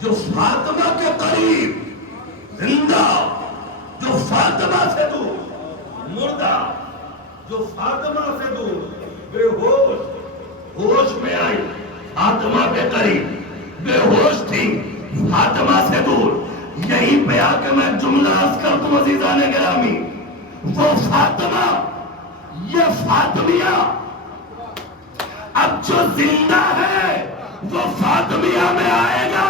جو فاطمہ کے قریب, زندہ, جو فاطمہ سے دور, مردہ, جو فاطمہ سے دور, بے ہوش, ہوش میں آئی فاطمہ کے قریب, بے ہوش تھی فاطمہ سے دور. یہیں پہ آ کے میں جملہ عرض کر دوں عزیزان گرامی, وہ فاطمہ, یہ فاطمیہ, اب جو زندہ ہے وہ فاطمیہ میں آئے گا,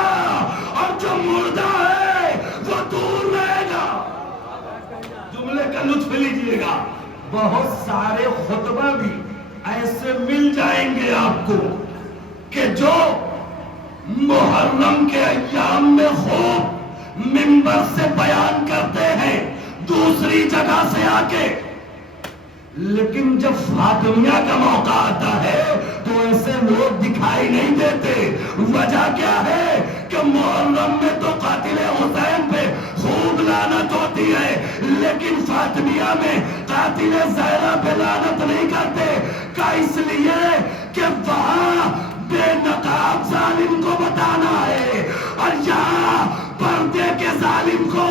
اور جو مردہ ہے وہ دور رہے گا. جملے کا لطف لیجئے گا. بہت سارے خطبہ بھی ایسے مل جائیں گے آپ کو کہ جو محرم کے ایام میں خوب منبر سے بیان کرتے ہیں دوسری جگہ سے آ کے, لیکن جب فاطمیہ کا موقع آتا ہے تو ایسے لوگ دکھائی نہیں دیتے. وجہ کیا ہے کہ محرم میں تو قاتل حسین پہ خوب لعنت ہوتی ہے, لیکن فاطمیہ میں قاتل زہرا پہ لعنت نہیں کرتے. کا اس لیے کہ وہاں بے نقاب ظالم کو بتانا ہے, اور یہاں پردے کے ظالم کو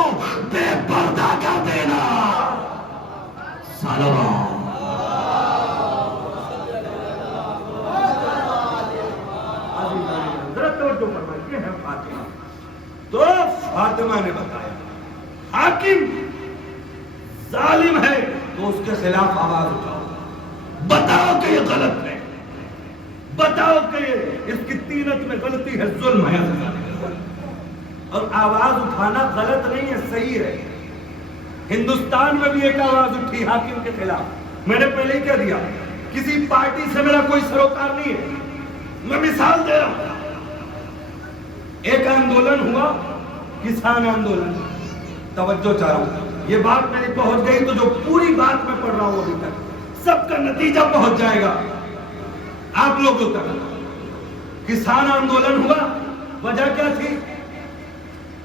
بے پردہ کر دینا. سلام. تو فاطمہ نے بتایا حاکم ظالم ہے تو اس کے خلاف آواز اٹھاؤ, بتاؤ کہ یہ غلط ہے, بتاؤ کہ یہ اس کی تینت میں غلطی ہے, ظلم ہے. اور آواز اٹھانا غلط نہیں ہے، صحیح ہے۔ ہندوستان میں بھی ایک آواز اٹھی حاکم کے خلاف، میں نے پہلے ہی کہہ دیا، کسی پارٹی سے میرا کوئی سروکار نہیں ہے، میں مثال دے رہا ہوں۔ ایک آندولن ہوا، کسان آندولن، توجہ چاہ رہا ہوں، یہ بات میری پہنچ گئی تو جو پوری بات میں پڑھ رہا ہوں ابھی تک سب کا نتیجہ پہنچ جائے گا آپ لوگوں تک۔ کسان آندولن ہوا، وجہ کیا تھی؟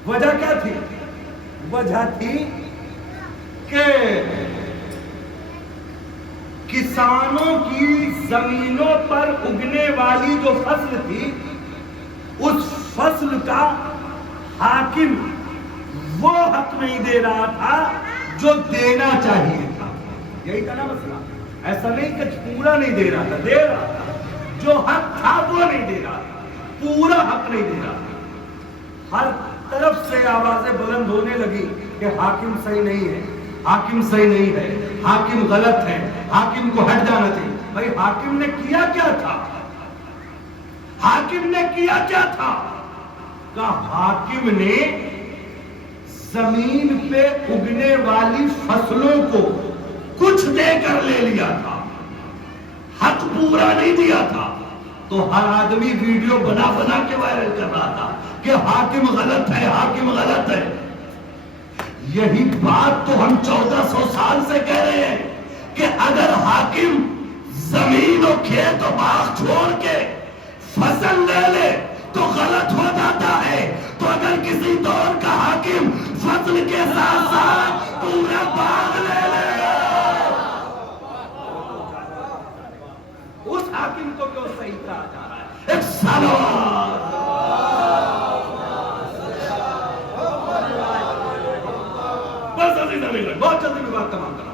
وجہ کیا تھی؟ وجہ تھی کہ کسانوں کی زمینوں پر اگنے والی جو فصل تھی، اس فصل کا حاکم وہ حق نہیں دے رہا تھا جو دینا چاہیے تھا۔ یہی تھا نا مسئلہ، ایسا نہیں کہ پورا نہیں دے رہا تھا، دے رہا تھا، جو حق تھا وہ نہیں دے رہا تھا، پورا حق نہیں دے رہا تھا۔ ہر طرف سے آوازیں بلند ہونے لگی کہ حاکم صحیح نہیں ہے، حاکم صحیح نہیں ہے، حاکم غلط ہے، حاکم کو ہٹ جانا چاہیے۔ بھائی حاکم نے کیا کیا تھا؟ حاکم نے کیا کیا تھا؟ کہ حاکم نے زمین پہ اگنے والی فصلوں کو کچھ دے کر لے لیا تھا، حق پورا نہیں دیا تھا۔ تو ہر آدمی ویڈیو بنا بنا کے وائرل کر رہا تھا کہ حاکم غلط ہے، حاکم غلط ہے۔ یہی بات تو ہم 1400 سال سے کہہ رہے ہیں کہ اگر حاکم زمین و کھیت و باغ چھوڑ کے فصل لے لے تو غلط ہو جاتا ہے۔ تو اگر کسی دور کا حاکم فصل کے ساتھ ساتھ پورا باغ لے لے، اس حاکم کو کیوں صحیح کہا جا رہا ہے؟ ایک سلوات، بس عزیزہ میرے، بہت جلدی میں بات تمام کرا۔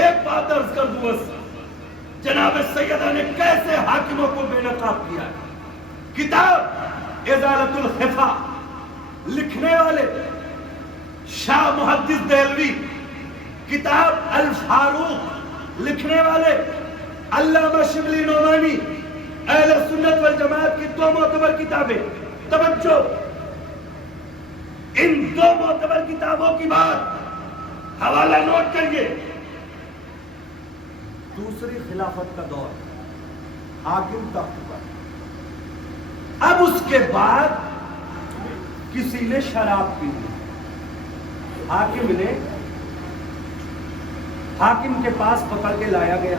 ایک بات عرض کر دوں بس، جناب سیدہ نے کیسے حاکموں کو بے نقاب کیا ہے۔ کتاب ازالت الخفا لکھنے والے شاہ محدث دہلوی، کتاب الفاروق لکھنے والے علامہ شبلی نعمانی، اہل سنت والجماعت کی 2 معتبر کتابیں۔ توجہ، ان 2 معتبر کتابوں کی بات حوالہ نوٹ کریے۔ دوسری خلافت کا دور، حاکم تخت پر، اب اس کے بعد کسی نے شراب پی لی، حاکم کے پاس پکڑ کے لایا گیا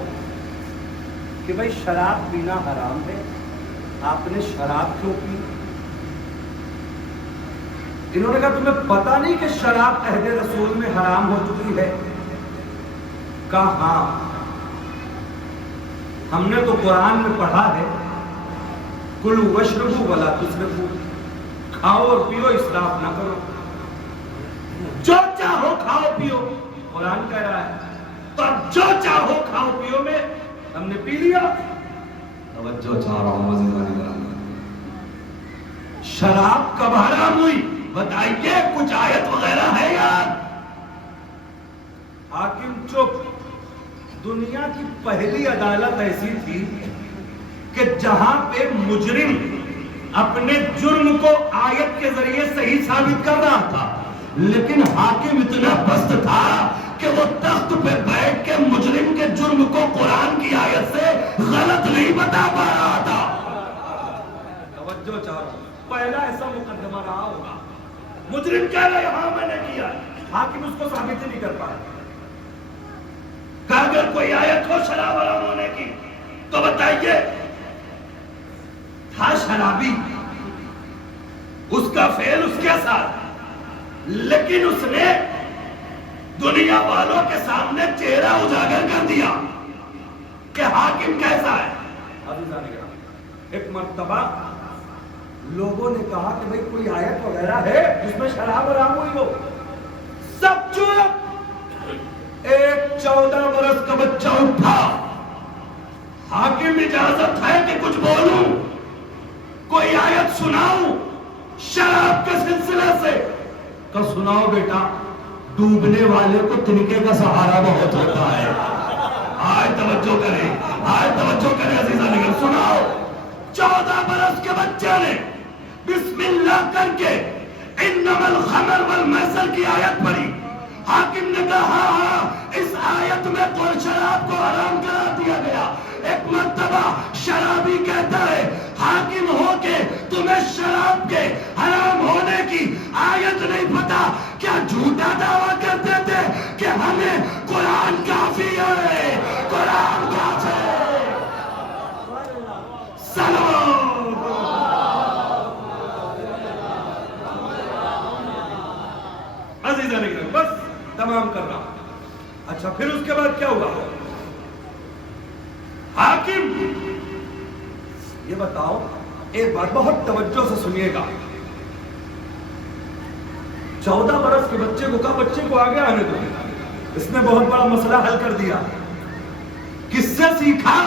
کہ بھائی شراب پینا حرام ہے، آپ نے شراب کیوں پی؟ انہوں نے کہا تمہیں پتا نہیں کہ شراب عہد رسول میں حرام ہو چکی ہے؟ کہا ہاں، ہم نے تو قرآن میں پڑھا ہے کلوا واشربوا ولا تسرفوا، کھاؤ اور پیو، اسراف نہ کرو، جو چاہو کھاؤ پیو، قرآن کہہ رہا ہے۔ تو اب جو چاہو کھاؤ پیو میں ہم نے پی لیا۔ توجہ چاہ رہا ہوں عزیزان، شراب کب حرام ہوئی بتائیے؟ کچھ آیت وغیرہ ہے یار؟ حاکم چپ۔ دنیا کی پہلی عدالت ایسی تھی کہ جہاں پہ مجرم اپنے جرم کو آیت کے ذریعے صحیح ثابت کر رہا تھا، لیکن حاکم اتنا پست تھا کہ وہ تخت پہ بیٹھ کے مجرم کے جرم کو قرآن کی آیت سے غلط نہیں بتا پا رہا تھا۔ توجہ چاہو، پہلا ایسا مقدمہ رہا ہوگا، مجرم کہہ رہا ہے ہاں میں نے کیا، حاکم اس کو ثابت ہی نہیں کر پایا۔ کہ اگر کوئی آیت ہو شراب حرام ہونے کی تو بتائیے۔ تھا شرابی، اس کا فعل اس کے ساتھ، لیکن اس نے دنیا والوں کے سامنے چہرہ اجاگر کر دیا کہ حاکم کیسا ہے۔ ایک مرتبہ لوگوں نے کہا کہ بھئی کوئی آیت وغیرہ ہے جس میں شراب حرام ہوئی ہو؟ سب چپ۔ ایک 14 برس کا بچہ اٹھا، حاکم اجازت ہے کہ کچھ بولوں، کوئی آیت سناؤں شراب کے سلسلے سے؟ کہ سناؤ بیٹا، ڈوبنے والے کو تنکے کا سہارا بہت ہوتا ہے۔ آئے توجہ کریں، آئے توجہ کریں عزیزہ نگر، سناؤ۔ 14 برس کے بچے نے بسم اللہ کر کے انما الخمر والمیسر کی آیت پڑھی، حاکم نے کہا ہاں اس آیت میں تو شراب کو حرام کرا دیا گیا۔ ایک مرتبہ شرابی کہتا ہے حاکم ہو کے تمہیں شراب کے حرام ہونے کی آیت نہیں پتا، کیا جھوٹا دعویٰ کرتے تھے کہ ہمیں قرآن کافی ہے، قرآن کافی ہے۔ سلام عزیزہ نے بس تمام کر رہا۔ اچھا پھر اس کے بعد کیا ہوا؟ حاکم یہ بتاؤ، ایک بات بہت توجہ سے سنیے گا، 14 برس کے بچے کو کہا بچے کو آگے آنے دو، اس نے بہت بڑا مسئلہ حل کر دیا۔ کس سے سیکھا؟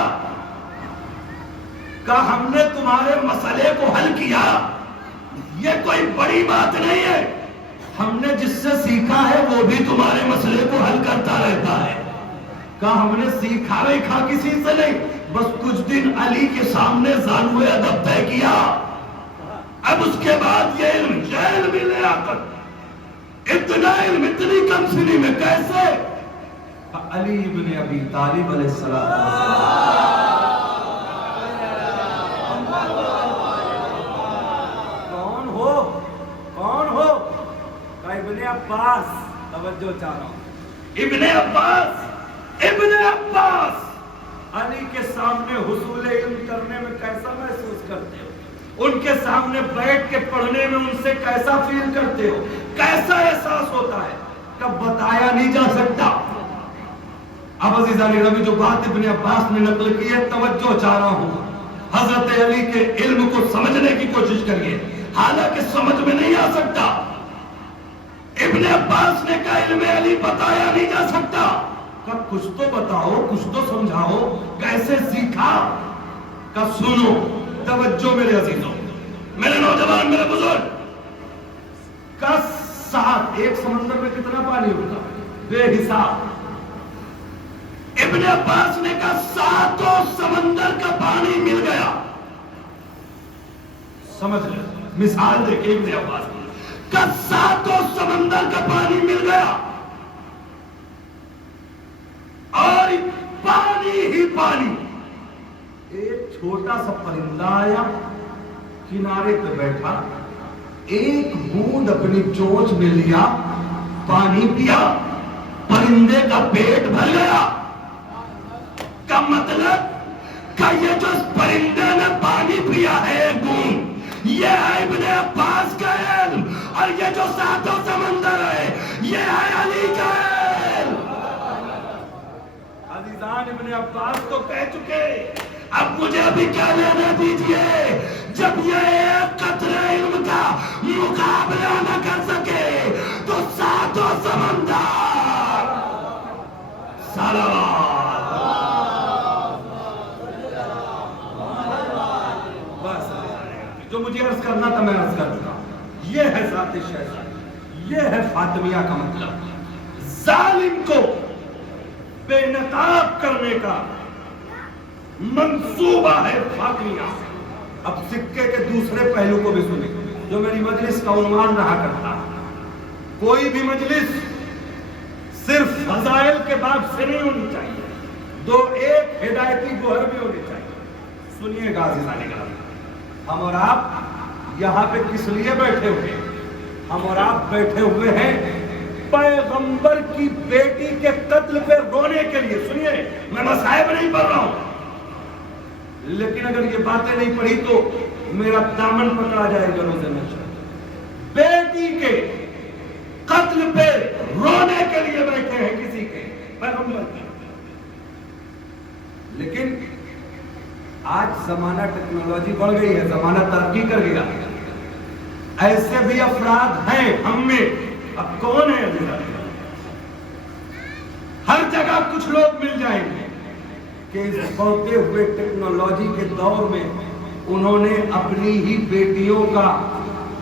کہا ہم نے تمہارے مسئلے کو حل کیا، یہ کوئی بڑی بات نہیں ہے، ہم نے جس سے سیکھا ہے وہ بھی تمہارے مسئلے کو حل کرتا رہتا ہے۔ کہا ہم نے سیکھا ویکھا کسی سے نہیں، بس کچھ دن علی کے سامنے زانوے ادب طے کیا، اب اس کے بعد یہ علم، یہ علم لیاقت، اتنا علم اتنی کم سنی میں کیسے؟ علی ابن ابی طالب علیہ السلام کون ہو؟ ابن عباس، توجہ چاہ رہا ہوں، ابن عباس علی کے سامنے حصول علم کرنے میں کیسا محسوس کرتے ہو؟ ان کے سامنے بیٹھ کے پڑھنے میں ان سے کیسا فیل کرتے ہو؟ کیسا احساس ہوتا ہے؟ کب بتایا نہیں جا سکتا۔ اب عزیزان گرامی جو بات ابن عباس نے نقل کی ہے، توجہ چاہ رہا ہوں، حضرت علی کے علم کو سمجھنے کی کوشش کریے، حالانکہ سمجھ میں نہیں آ سکتا۔ ابن عباس نے کہا علم علی بتایا نہیں جا سکتا، کہا کچھ تو بتاؤ، کچھ تو سمجھاؤ، کیسے سیکھا؟ کہا سنو، توجہ میرے عزیزوں، میرے نوجوان، میرے بزرگ، کہا 7، ایک سمندر میں کتنا پانی ہوتا؟ بے حساب۔ ابن عباس نے کہا 7 سمندر کا پانی مل گیا، سمجھ لیں، مثال دیکھیں ابن عباس کا 7 سمندر کا پانی مل گیا، اور پانی ہی پانی، ایک چھوٹا سا پرندہ آیا، کنارے پہ بیٹھا، ایک بوند اپنی چونچ میں لیا، پانی پیا، پرندے کا پیٹ بھر گیا۔ کا مطلب کہ یہ جو اس پرندے نے پانی پیا ہے ایک بوند، یہ ہے ابن عباس کا علم، اور یہ جو 7 سمندر ہے یہ ہے علی کا علم۔ عزیزان ابن عباس تو کہہ چکے، اب مجھے ابھی کیا لینا دیجئے، جب یہ ایک قطرہ علم کا مقابلہ نہ کر سکے تو 7 سمندر۔ صلوات جو مجھے عرض کرنا تھا میں عرض کر چکا، یہ ہے ذات شہزادی، یہ ہے فاطمیہ کا مطلب۔ ظالم کو بے نقاب کرنے کا منصوبہ ہے فاطمیہ۔ اب سکے کے دوسرے پہلو کو بھی سنیں، جو میری مجلس کا عنوان رہا کرتا، کوئی بھی مجلس صرف فضائل کے باب سے نہیں ہونی چاہیے، ایک ہدایتی گوہر بھی ہونی چاہیے۔ سنیے گا عزیزان گرامی، ہم اور آپ یہاں پہ کس لیے بیٹھے ہوئے ہیں؟ ہم اور آپ بیٹھے ہوئے ہیں پیغمبر کی بیٹی کے قتل پہ رونے کے لیے۔ سنیے، میں مصائب نہیں پڑھ رہا ہوں، لیکن اگر یہ باتیں نہیں پڑھی تو میرا دامن پکڑا جائے گا روزے میں۔ بیٹی کے قتل پہ رونے کے لیے بیٹھے ہیں کسی کے، پیغمبر کی۔ لیکن آج زمانہ ٹیکنالوجی بڑھ گئی ہے، زمانہ ترقی کر گیا، ایسے بھی افراد ہیں ہم میں۔ اب کون ہے؟ ہر جگہ کچھ لوگ مل جائیں گے کہ اس بڑھتے ہوئے ٹیکنالوجی کے دور میں انہوں نے اپنی ہی بیٹیوں کا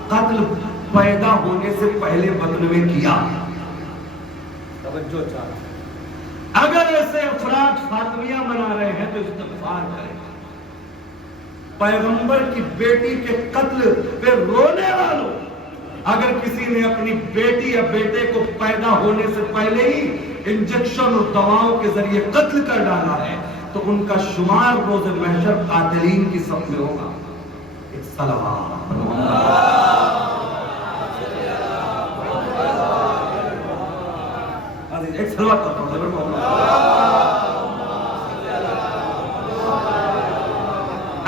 قتل پیدا ہونے سے پہلے بدن میں کیا۔ توجہ چاہتا، اگر ایسے افراد فاطمیہ منا رہے ہیں تو استغفار کریں۔ پیغمبر کی بیٹی کے قتل پہ رونے والوں، اگر کسی نے اپنی بیٹی یا بیٹے کو پیدا ہونے سے پہلے ہی انجیکشن اور دواؤں کے ذریعے قتل کر ڈالا ہے تو ان کا شمار روز محشر قاتلین کی صف میں ہوگا. ایک صلوات ایک صلوات کرتا ہوں.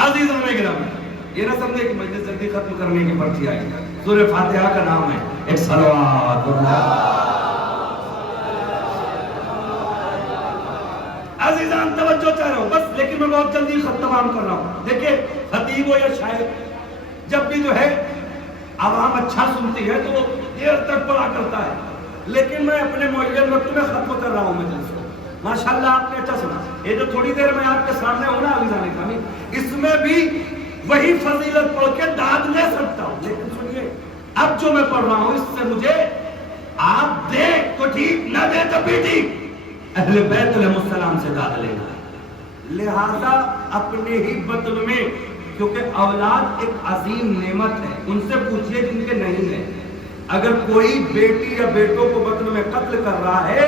عزیزان گرامی، یہ نہ سمجھے کہ مجلس جلدی ختم کرنے کی پرچی آئی. سورہ فاتحہ کا نام ہے. ایک صلوات. عزیزان توجہ چاہ رہا ہوں بس، لیکن میں بہت جلدی تمام کر رہا ہوں. دیکھیں خطیب ہو یا شاعر، جب بھی جو ہے عوام اچھا سنتی ہے تو وہ دیر تک پڑھا کرتا ہے، لیکن میں اپنے معین وقت میں ختم کر رہا ہوں مجلس کو. ماشاءاللہ آپ نے اچھا سنا. یہ جو تھوڑی دیر میں آپ کے سامنے ہونا عزیزان گرامی، اس میں بھی وہی فضیلت پڑھ کے داد لے سکتا ہوں، لیکن سنیے اب جو میں پڑھ رہا ہوں اس سے مجھے آپ دے تو ٹھیک، نہ دے تو بھی ٹھیک، اہل بیت علیہ السلام سے داد لینا ہے. لہذا اپنے ہی بطن میں، کیونکہ اولاد ایک عظیم نعمت ہے، ان سے پوچھئے جن کے نہیں ہے. اگر کوئی بیٹی یا بیٹوں کو بطن میں قتل کر رہا ہے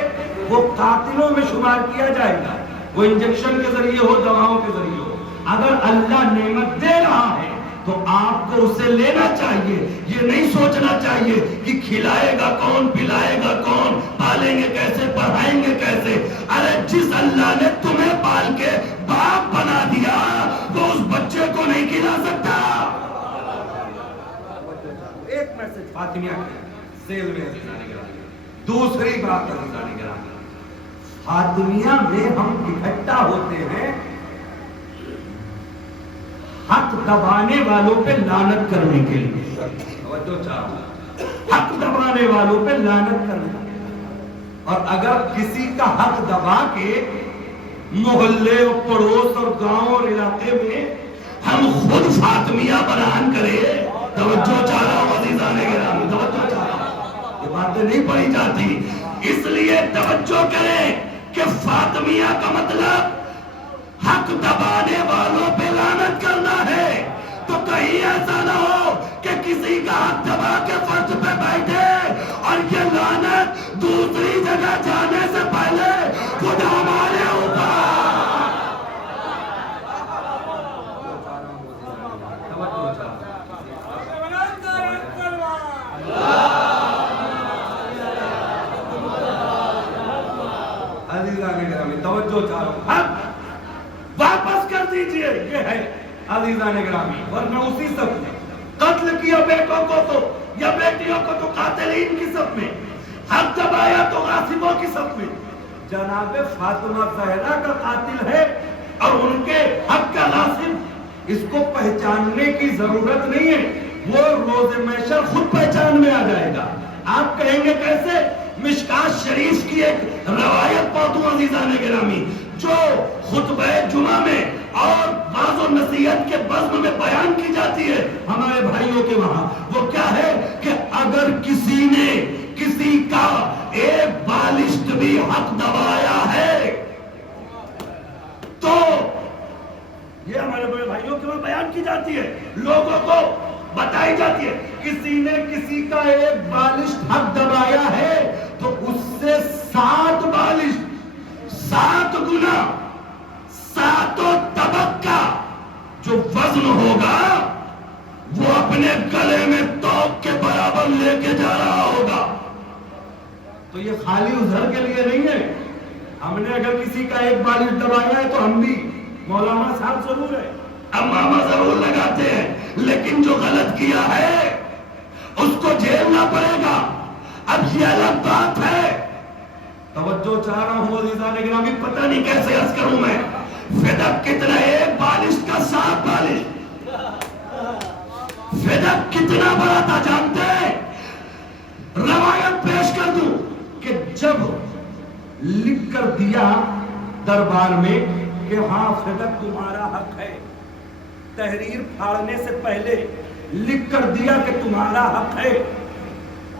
وہ قاتلوں میں شمار کیا جائے گا، وہ انجیکشن کے ذریعے ہو، دواؤں کے ذریعے ہو. اگر اللہ نعمت دے رہا ہے تو آپ کو اسے لینا چاہیے. یہ نہیں سوچنا چاہیے کہ کھلائے گا کون، پلائے گا کون، پالیں گے کیسے، پڑھائیں گے کیسے. ارے جس اللہ نے تمہیں پال کے باپ بنا دیا وہ اس بچے کو نہیں کھلا سکتا. ایک میسج فاطمیہ کی سیل میں عزیزان گرامی. دوسری بات عزیزان گرامی، فاطمیہ میں ہم اکٹھا ہوتے ہیں حق دبانے والوں پہ لعنت کرنے کے لیے. حق دبانے والوں پہ لعنت کرنے. اور اگر کسی کا حق دبا کے محلے اور پڑوس اور گاؤں اور علاقے میں ہم خود فاطمیہ برہن کرے، توجہ چاہ رہا ہوں عزیزان گرامی، توجہ چاہ رہا ہوں. یہ باتیں نہیں پڑھی جاتی، اس لیے توجہ کریں کہ فاطمیہ کا مطلب حق دبانے والوں پہ لعنت کرنا ہے. تو کہیں ایسا نہ ہو کہ کسی کا حق دبا کے فرش پہ بیٹھے اور یہ لعنت دوسری جگہ جانے سے پہلے خود ہمارے اوپر. عزیزان گرامی توجہ چاہ رہا ہوں، واپس کر دیجئے. یہ ہے عزیزان گرامی، ورنہ اسی صف میں قتل کیا بیٹوں کو تو یا بیٹیوں کو تو قاتلین کی صف میں، حق دبایا تو غاصبوں کی صف میں. جناب فاطمہ زہرا کا قاتل ہے اور ان کے حق کا غاصب، اس کو پہچاننے کی ضرورت نہیں ہے، وہ روز محشر خود پہچان میں آ جائے گا. آپ کہیں گے کیسے؟ مشکات شریف کی ایک روایت پڑھوں عزیزان گرامی جو خطبہ جمعہ میں اور واعظ و نصیحت کے بزم میں بیان کی جاتی ہے ہمارے بھائیوں کے وہاں. وہ کیا ہے کہ اگر کسی نے کسی کا ایک بالشت بھی حق دبایا ہے تو یہ ہمارے بڑے بھائیوں کے وہاں بیان کی جاتی ہے، لوگوں کو بتائی جاتی ہے. کسی نے کسی کا ایک بالشت حق دبایا ہے تو اس سے 7 بالشت، 7 گنا، 7 طبق کا جو وزن ہوگا وہ اپنے گلے میں توق کے برابر لے کے جا رہا ہوگا. تو یہ خالی عذر کے لیے نہیں ہے. ہم نے اگر کسی کا ایک بالشت دبایا ہے تو ہم بھی مولانا صاحب ضرور ہے، امامہ ضرور لگاتے ہیں، لیکن جو غلط کیا ہے اس کو جھیلنا پڑے گا. اب یہ الگ بات ہے. توجہ چاہ رہا ہوں عزیزان گرامی، پتہ نہیں کیسے عرض کروں میں. فدق کتنا ہے؟ ایک بالشت کا 7 بالشت. فدق کتنا بڑا تھا جانتے ہیں؟ روایت پیش کر دوں کہ جب لکھ کر دیا دربار میں کہ ہاں فدق تمہارا حق ہے، تحریر پھاڑنے سے پہلے لکھ کر دیا کہ تمہارا حق ہے،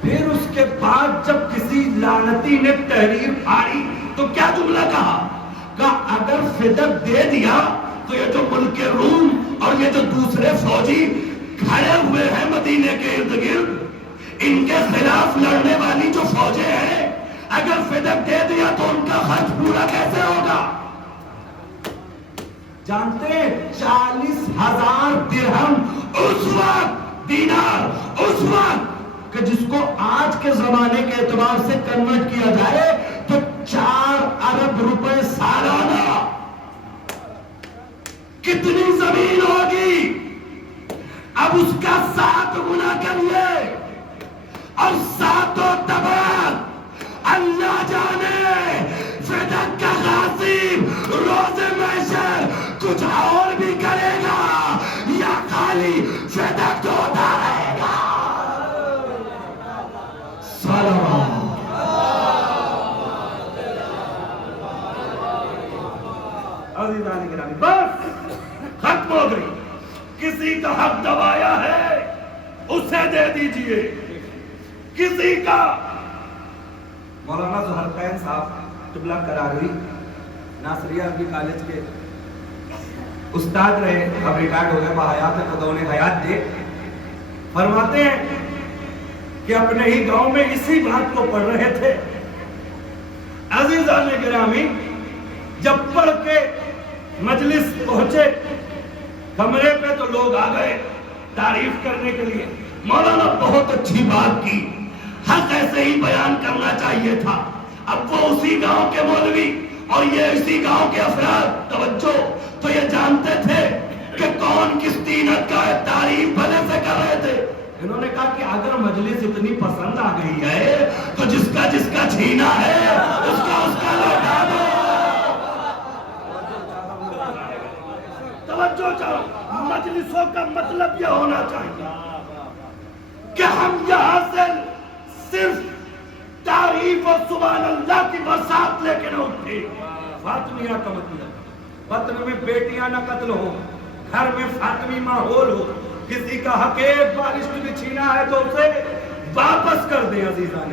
پھر اس کے بعد جب کسی لعنتی نے تحریر پھاڑی تو کیا جملہ کہا؟ کہا اگر فدق دے دیا تو یہ جو ملک روم اور یہ جو دوسرے فوجی کھڑے ہوئے ہیں مدینے کے ارد گرد، ان کے خلاف لڑنے والی جو فوجیں ہیں اگر فدق دے دیا تو ان کا خرچ پورا کیسے ہوگا؟ جانتے ہیں 40,000 درہم اس وقت، دینار اس وقت، کہ جس کو آج کے زمانے کے اعتبار سے کنورٹ کیا جائے تو 4 ارب روپے سالانہ، کتنی زمین ہوگی؟ اب اس کا 7 گنا کریے اور 7 طبق، اللہ جانے فدق کا غاصب روز محشر کچھ اور بھی کرے گا یا خالی فدق ہوتا رہے گا؟ عزیزان گرامی، بس ختم ہو گئی. کسی کا حق دبایا ہے اسے دے دیجئے. کسی کا مولانا ظہر قین صاحب قبلہ قراری ناصریہ عربی کالج کے استاد رہے، اب ریٹائرڈ ہو گئے، باحیات خدا انہیں حیات دے، فرماتے ہیں کہ اپنے ہی گاؤں میں اسی بات کو پڑھ رہے تھے. عزیزان گرامی، جب پڑھ کے مجلس پہنچے کمرے پہ تو لوگ آ گئے تعریف کرنے کے لیے. مولانا بہت اچھی بات کی، حق ایسے ہی بیان کرنا چاہیے تھا. اب وہ اسی گاؤں کے مولوی اور یہ اسی گاؤں کے افراد توجہ تو یہ جانتے تھے کہ کون کس طینت کا تعریف بھلے سے کر رہے تھے. انہوں نے کہا کہ اگر مجلس اتنی پسند آ گئی ہے تو جس کا چھینا ہے اس کا لوٹا دو. توجہ چاہو، مجلسوں کا مطلب یہ ہونا چاہیے کہ ہم یہاں سے صرف تعریف اور سبحان اللہ کی برسات لے کے نہ اٹھے. فاطمیہ کا مطلب وطن میں بیٹیاں نہ قتل ہو، گھر میں فاطمی ماحول ہو، کسی کا حق ایک بارش بھی چھینا ہے تو اسے واپس کر دیں. عزیزان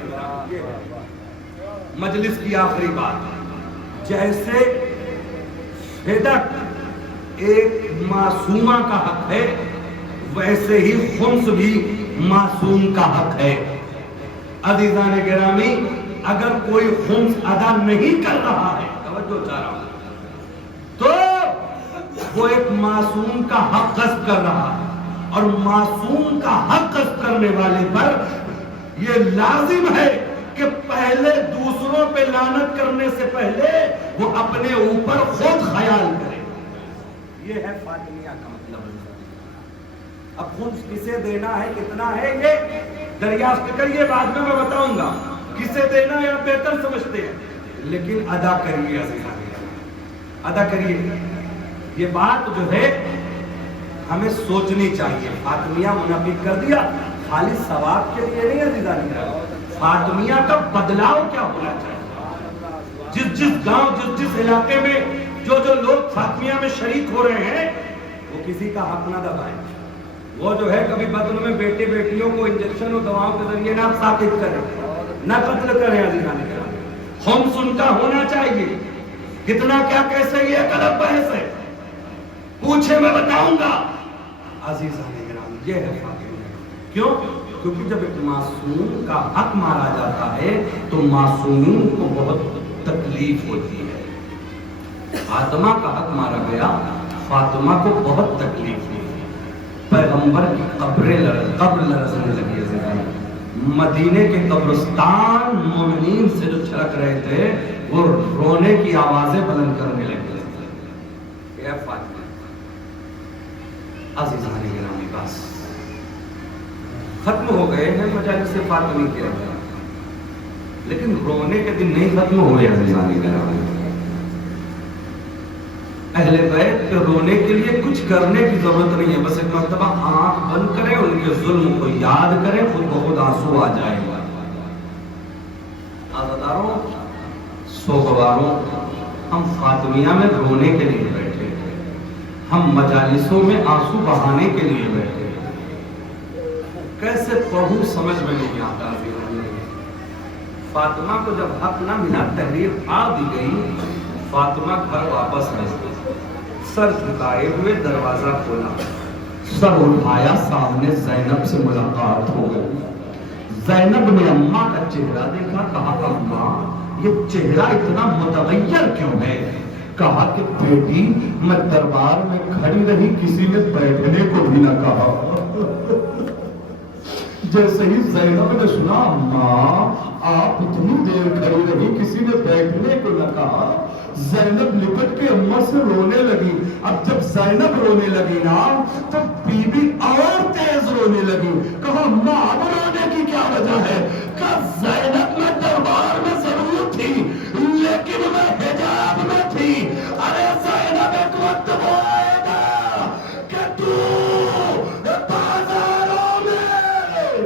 مجلس کی آخری بات، جیسے فدق ایک معصومہ کا حق ہے ویسے ہی خمس بھی معصوم کا حق ہے. عزیزان گرامی، اگر کوئی خمس ادا نہیں کر رہا ہے، توجہ چاہ رہا ہوں، تو وہ ایک معصوم کا حق غصب کر رہا ہے، اور معصوم کا حق غصب کرنے والے پر یہ لازم ہے کہ پہلے دوسروں پہ لعنت کرنے سے پہلے وہ اپنے اوپر خود خیال کرے. یہ ہے فاطمیہ کا مطلب. اب خمس کسے دینا ہے، کتنا ہے، یہ دریافت کریے، بعد میں بتاؤں گا کسے دینا ہے، آپ بہتر سمجھتے ہیں، لیکن ادا کریے. ادا کریے. یہ بات جو ہے ہمیں سوچنی چاہیے. فاطمیہ منعقد کر دیا خالی ثواب کے لیے نہیں. عزیزان فاطمیہ کا بدلاؤ کیا ہونا چاہیے؟ جس گاؤں جس علاقے میں جو لوگ فاطمیہ میں شریک ہو رہے ہیں وہ کسی کا حق نہ دبائیں. وہ جو ہے کبھی بدن میں بیٹے بیٹیوں کو انجیکشن اور دواؤں کے ذریعے نہ ثابت کریں، نہ قتل کریں. عزیزان خمس ان کا ہونا چاہیے. کتنا کیا کیسے یہ ایک الگ بحث ہے، پوچھے میں بتاؤں گا. عزیزان گرامی، یہ ہے فاطمیہ. کیوں؟ کیونکہ جب ایک معصوم کا حق مارا جاتا ہے تو معصومین کو بہت تکلیف ہوتی ہے. فاطمہ کا حق مارا گیا، فاطمہ کو بہت تکلیف ہوئی. پیغمبر کی قبر لرزنے لگی. مدینے کے قبرستان مومنین سے جو چھلک رہے تھے وہ رونے کی آوازیں بلند کرنے لگے. اے فاطمہ. عزیزان گرامی، بس ختم ہو گئے ہیں مجالس فاطمی کے اندر، لیکن رونے کے دن نہیں ختم ہوئے. عزیزان گرامی، اہل بیت کے رونے کے لیے کچھ کرنے کی ضرورت نہیں ہے. بس ایک مرتبہ آنکھ بند کریں، ان کے ظلم کو یاد کریں، خود بخود آنسو آ جائے گا. عزاداروں، سوگواروں، ہم فاطمیہ میں رونے کے لیے بیٹھے، ہم مجالسوں میں آنسو بہانے کے لیے بیٹھے. کیسے پڑھوں سمجھ میں نہیں آتا. فاطمہ کو جب حق نہ ملا، تحریر آ دی گئی، فاطمہ گھر واپس آئی، سر جھکائے ہوئے دروازہ کھولا، سر اٹھایا، سامنے زینب سے ملاقات ہو گئی. زینب نے اماں کا چہرہ دیکھا، کہا اماں یہ چہرہ اتنا متغیر کیوں ہے؟ کہا کہ بیٹی میں دربار میں کھڑی رہی، کسی نے بیٹھنے کو بھی نہ کہا۔ جیسے ہی زینب نے سنا اماں آپ اتنی دیر کھڑی رہی، کسی نے بیٹھنے کو نہ کہا، زینب لپٹ کے اماں سے رونے لگی۔ اب جب زینب رونے لگی نا تو بی بی اور تیز رونے لگی۔ کہا اماں اب رونے کی کیا وجہ ہے؟ کہا زینب میں دربار میں ضرور تھی لیکن میں حجاب میں تھی۔ ارے زینب ایک وقت وہ آئے گا کہ تو بازاروں میں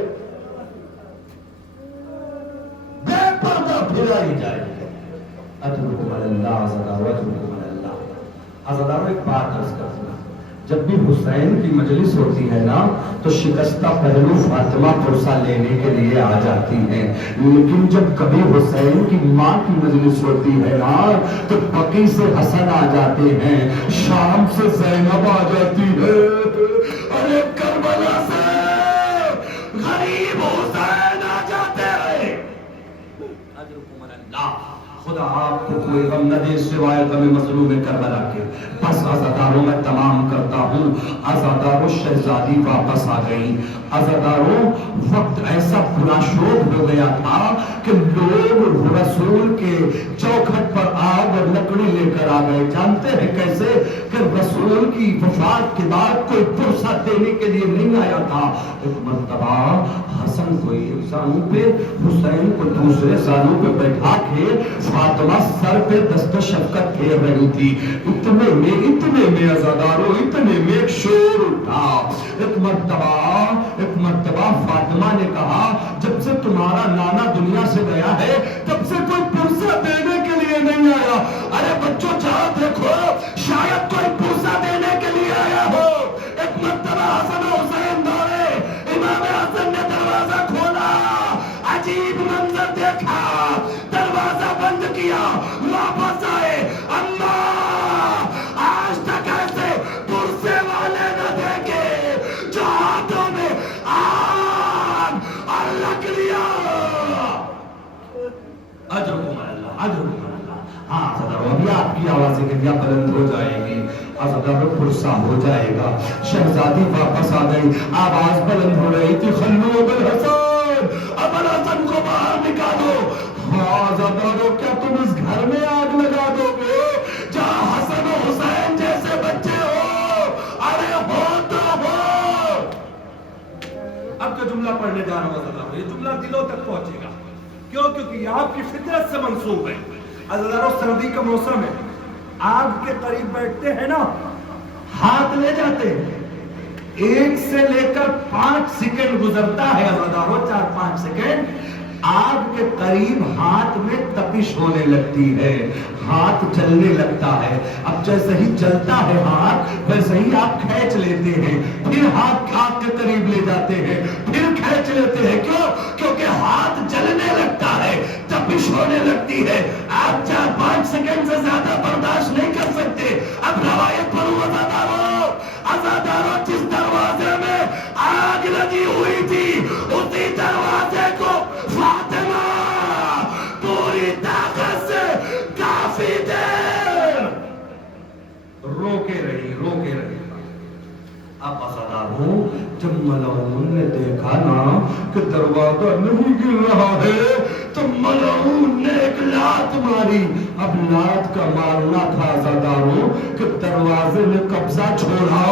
بے پردہ پھرائی جائے گی۔ اجرکم اللہ عزدارو، اجرکم اللہ عزدارو۔ ایک بات عرض کرتا ہوں، جب بھی حسین کی مجلس ہوتی ہے نا تو شکستہ پہلو فاطمہ پرسہ لینے کے لیے آ جاتی ہیں، لیکن جب کبھی حسین کی ماں کی مجلس ہوتی ہے نا تو بقی سے حسن آ جاتے ہیں، شام سے زینب آ جاتی ہے، ارے کربلا سے غریب حسین آ جاتے ہیں۔ اجرکم اللہ۔ خدا آپ کو کوئی غم نہ دے سوائے غم مظلوم کربلا کے۔ بس عزاداروں میں تمام کرتا ہوں، عزاداروں شہزادی واپس آ گئی۔ عزاداروں وقت ایسا برا شوق ہو گیا تھا کہ لوگ رسول کے چوکھٹ پر آگ اور لکڑی لے کر آ گئے۔ جانتے ہیں کیسے؟ کہ رسول کی وفات کے بعد کوئی پرسہ دینے کے لیے نہیں آیا تھا۔ ایک مرتبہ حسن کو ایک زانو پہ، حسین کو دوسرے زانو پہ بیٹھا کے فاطمہ سر پہ دست شفقت پھیر رہی تھی۔ اتنے میں عزاداروں اتنے میں ایک شور اٹھا۔ ایک مرتبہ فاطمہ نے کہا جب سے تمہارا نانا دنیا سے گیا ہے تب سے کوئی پرسہ دینے کے لیے نہیں آیا۔ ارے بچوں جاؤ دیکھو شاید کوئی پرسہ دینے کے لیے آیا ہو۔ ایک مرتبہ حسن و حسین دوڑے، امام حسن نے دروازہ کھولا، عجیب منظر دیکھا، دروازہ بند کیا، واپس آئے، اللہ آج تک ایسے پرسے والے نہ دیکھے جو ہاتھوں میں آگ اور لکڑیاں۔ اجرکم اللہ، اجرکم اللہ۔ ہاں عزاداروں ابھی آپ کی آوازیں کتیا بلند ہو جائے گی، عزاداروں پرسہ ہو جائے گا۔ شہزادی واپس آ گئی، آواز بلند ہو رہی تھی، خلو بالحسن، اب الحسن کو باہر نکالو۔ ہاں عزاداروں کیا تم اس گھر میں آگ لگا دو گے جہاں حسن و حسین جیسے بچے ہو؟ ارے ہو تو ہو۔ اب جو جملہ پڑھنے جا رہا ہوں عزاداروں، یہ جملہ دلوں تک پہنچے گا، کیوں؟ کیونکہ یہ آپ کی فطرت سے منسوب ہے۔ عزاداروں سردی کا موسم ہے، آگ کے قریب بیٹھتے ہیں نا، ہاتھ لے جاتے ہیں، 1 سے لے کر 5 سیکنڈ گزرتا ہے عزاداروں، 4-5 سیکنڈ، آگ کے قریب ہاتھ میں تپش ہونے لگتی ہے، ہاتھ جلنے لگتا ہے۔ اب جیسے ہی جلتا ہے ہاتھ ویسے ہی آپ کھینچ لیتے ہیں، پھر ہاتھ آگ کے قریب لے جاتے ہیں، پھر کھینچ لیتے ہیں۔ کیوں؟ کیونکہ ہاتھ جلنے لگتا ہے، تپش ہونے لگتی ہے، آپ 4-5 سیکنڈ سے زیادہ برداشت نہیں کر سکتے۔ اب روایت پڑھو عزاداروں، عزاداروں جس دروازے میں آگ لگی ہوئی تھی اسی دروازے کو فاطمہ پوری طاقت سے کافی دیر روکے رہی۔ اب عزاداروں جب ملعون نے دیکھا نا کہ دروازہ نہیں گر رہا ہے تو ملعون نے ایک لات ماری۔ اب لات کا مارنا تھا عزاداروں کہ دروازے نے قبضہ چھوڑا،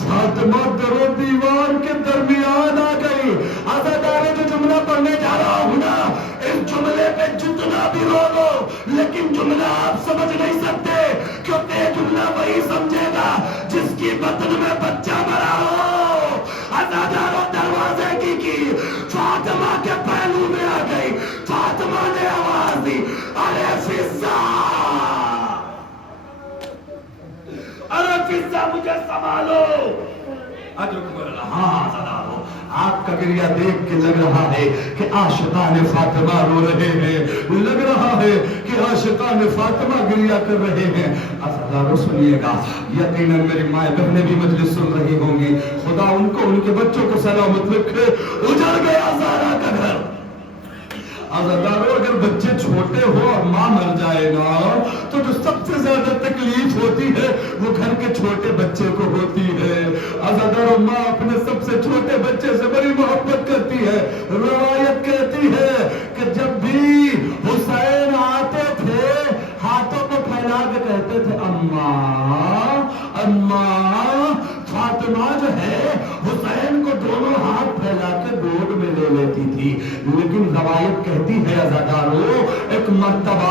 فاطمہ در و دیوار کے درمیان آ گئی۔ عزاداروں جو جملہ پڑھنے جا رہا ہوں نا، اس جملے پہ جتنا بھی رو لو لیکن جملہ آپ سمجھ نہیں سکتے، کیونکہ جملہ وہی سمجھے گا جس کی بطن میں بچہ مرا ہو۔ عزاداروں دروازے کی فاطمہ کے پہلو میں آ گئی، فاطمہ نے آواز دی، ارے فضا، ارے فضا مجھے سنبھالو۔ ہاں عزاداروں آپ کا گریہ دیکھ کے لگ رہا ہے کہ عاشقان فاطمہ رو رہے ہیں، لگ رہا ہے کہ عاشقان فاطمہ گریہ کر رہے ہیں۔ عزادارو سنیے گا، یقیناً میری مائیں بہنیں بھی مجلس سن رہی ہوں گی، خدا ان کو ان کے بچوں کو سلامت رکھے۔ اجڑ گیا زارا کا گھر۔ عزادارو اگر بچے چھوٹے ہو اور ماں مر جائے نا تو جو سب سے زیادہ تکلیف ہوتی ہے وہ گھر کے چھوٹے بچے کو ہوتی ہے۔ عزادارو ماں اپنے سب سے چھوٹے بچے سے بڑی محبت کرتی ہے۔ روایت کہتی ہے کہ جب بھی حسین آتے تھے ہاتھوں کو پھیلا کے کہتے تھے اماں اماں، فاطمہ جو ہے حسین کو دونوں ہاتھ پھیلا کے گود میں لے لیتی تھی۔ لیکن روایت کہتی ہے عزادارو ایک مرتبہ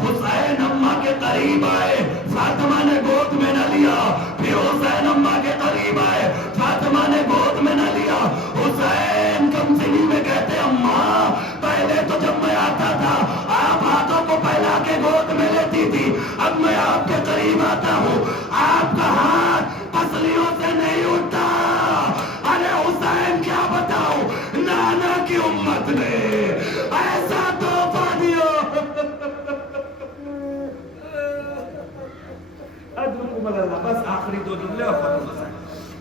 حسین اماں کے قریب آئے، فاطمہ نے گود میں نہ لیا، پھر حسین اماں کے قریب آئے، فاطمہ نے گود میں نہ لیا۔ حسین کم سنی میں کہتے اماں پہلے تو جب میں آتا تھا آپ ہاتھوں کو پھیلا کے گود میں لیتی تھی، اب میں آپ کے قریب آتا ہوں آپ کا ہاتھ پسلیوں سے نہیں اٹھتا۔ ارے حسین کیا بتاؤں، نانا کی امت نے ایسا تحفہ دیا۔ بس آخری دو جملے اور ختم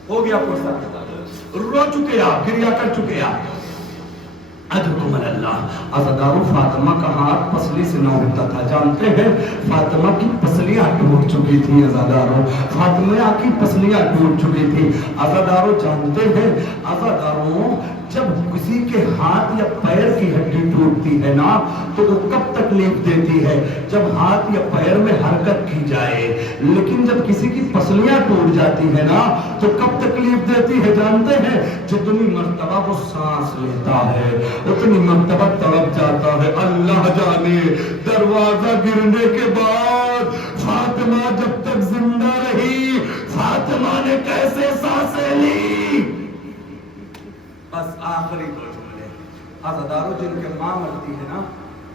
ہو گیا فرصت۔ رو چکے آپ، گریہ کر چکے آپ۔ ادھکم اللہ۔ عزادارو فاطمہ کا ہاتھ پسلی سے نہ اٹھتا تھا، جانتے ہیں فاطمہ کی پسلیاں ٹوٹ چکی تھی۔ عزادارو فاطمہ کی پسلیاں ٹوٹ چکی تھی۔ عزادارو جانتے ہیں عزادارو جب کسی کے ہاتھ یا پیر کی ہڈی ٹوٹتی ہے نا تو وہ کب تکلیف دیتی ہے؟ جب ہاتھ یا پیر میں حرکت کی جائے، لیکن جب کسی کی پسلیاں ٹوٹ جاتی ہے نا تو کب تکلیف دیتی ہے جانتے ہیں؟ جتنی مرتبہ وہ سانس لیتا ہے اتنی مرتبہ تڑپ جاتا ہے۔ اللہ جانے دروازہ گرنے کے بعد فاطمہ جب تک زندہ رہی فاطمہ نے کیسے سانسیں لی۔ بس آخری دو جملے۔ عزادارو جن کے ماں مرتی ہے نا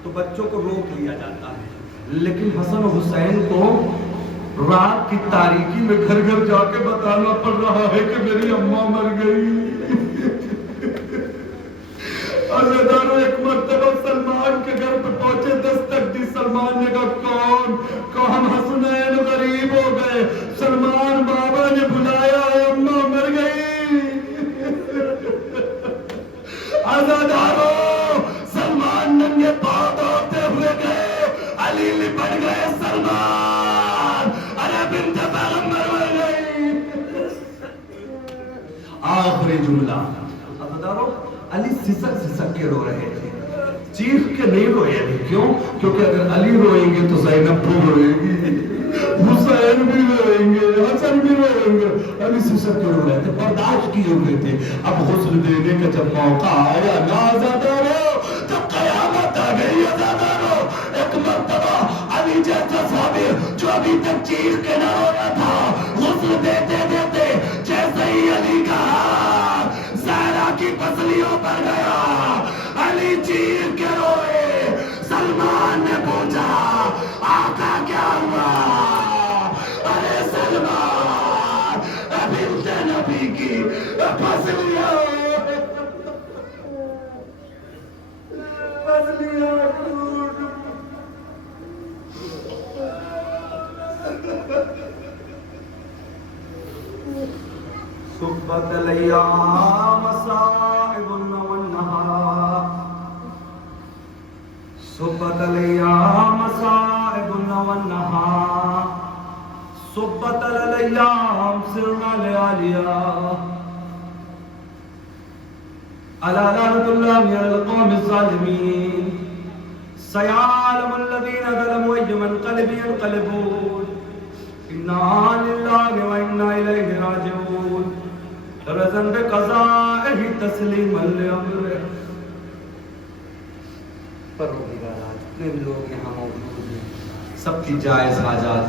تو بچوں کو روک لیا جاتا ہے، لیکن حسن و حسین کو رات کی تاریکی میں گھر گھر جا کے بتانا پڑ رہا ہے کہ میری اماں مر گئی۔ عزادارو ایک مرتبہ سلمان کے گھر پہ پہنچے، دستک دی، سلمان نے کہا کون حسنین غریب ہو گئے۔ سلمان بابا نے بلایا ہے، اماں مر گئی۔ عزادارو سلمان ننگے پاؤں دوڑتے ہوئے گئے، علی لپٹ گئے، سلمان ارے بنت پیغمبر مر گئی۔ آخری جملہ۔ عزادارو علی سسک کے رو رہے تھے، چیخ کے نہیں روئے تھے۔ کیوں؟ کیونکہ اگر علی روئیں گے تو زینب بھی روئے گی، حسین بھی روئیں گے، حسن بھی روئیں گے۔ علی سسک کے رو رہے تھے، برداشت کیے ہوئے تھے۔ اب غسل دینے کا جب موقع آیا نا عزادارو، جب قیامت آ گئی عزادارو، ایک مرتبہ علی جیسا صابر جو ابھی تک چیخ کے نہ رویا تھا، غسل دیتے دیتے جیسے ہی علی کا ہاتھ زہرا کی پسلیوں پر گیا، علی چیخ کے روئے۔ سلمان نے پوچھا آقا کیا ہوا؟ ارے سلمان بنت نبی کی پسلیاں صبت الایام صائب والنهار، صبت الایام صائب والنهار، صبت الایام سرنا لعلیا، الا لعنة الله على القوم الظالمين، سيعلم الذين ظلموا أي منقلب ينقلبون، إنا لله وإنا إليه راجعون، رضا بقضائه تسلیما لأمره۔ پروردگار جتنے بھی لوگ یہاں موجود ہیں سب کی جائز حاجات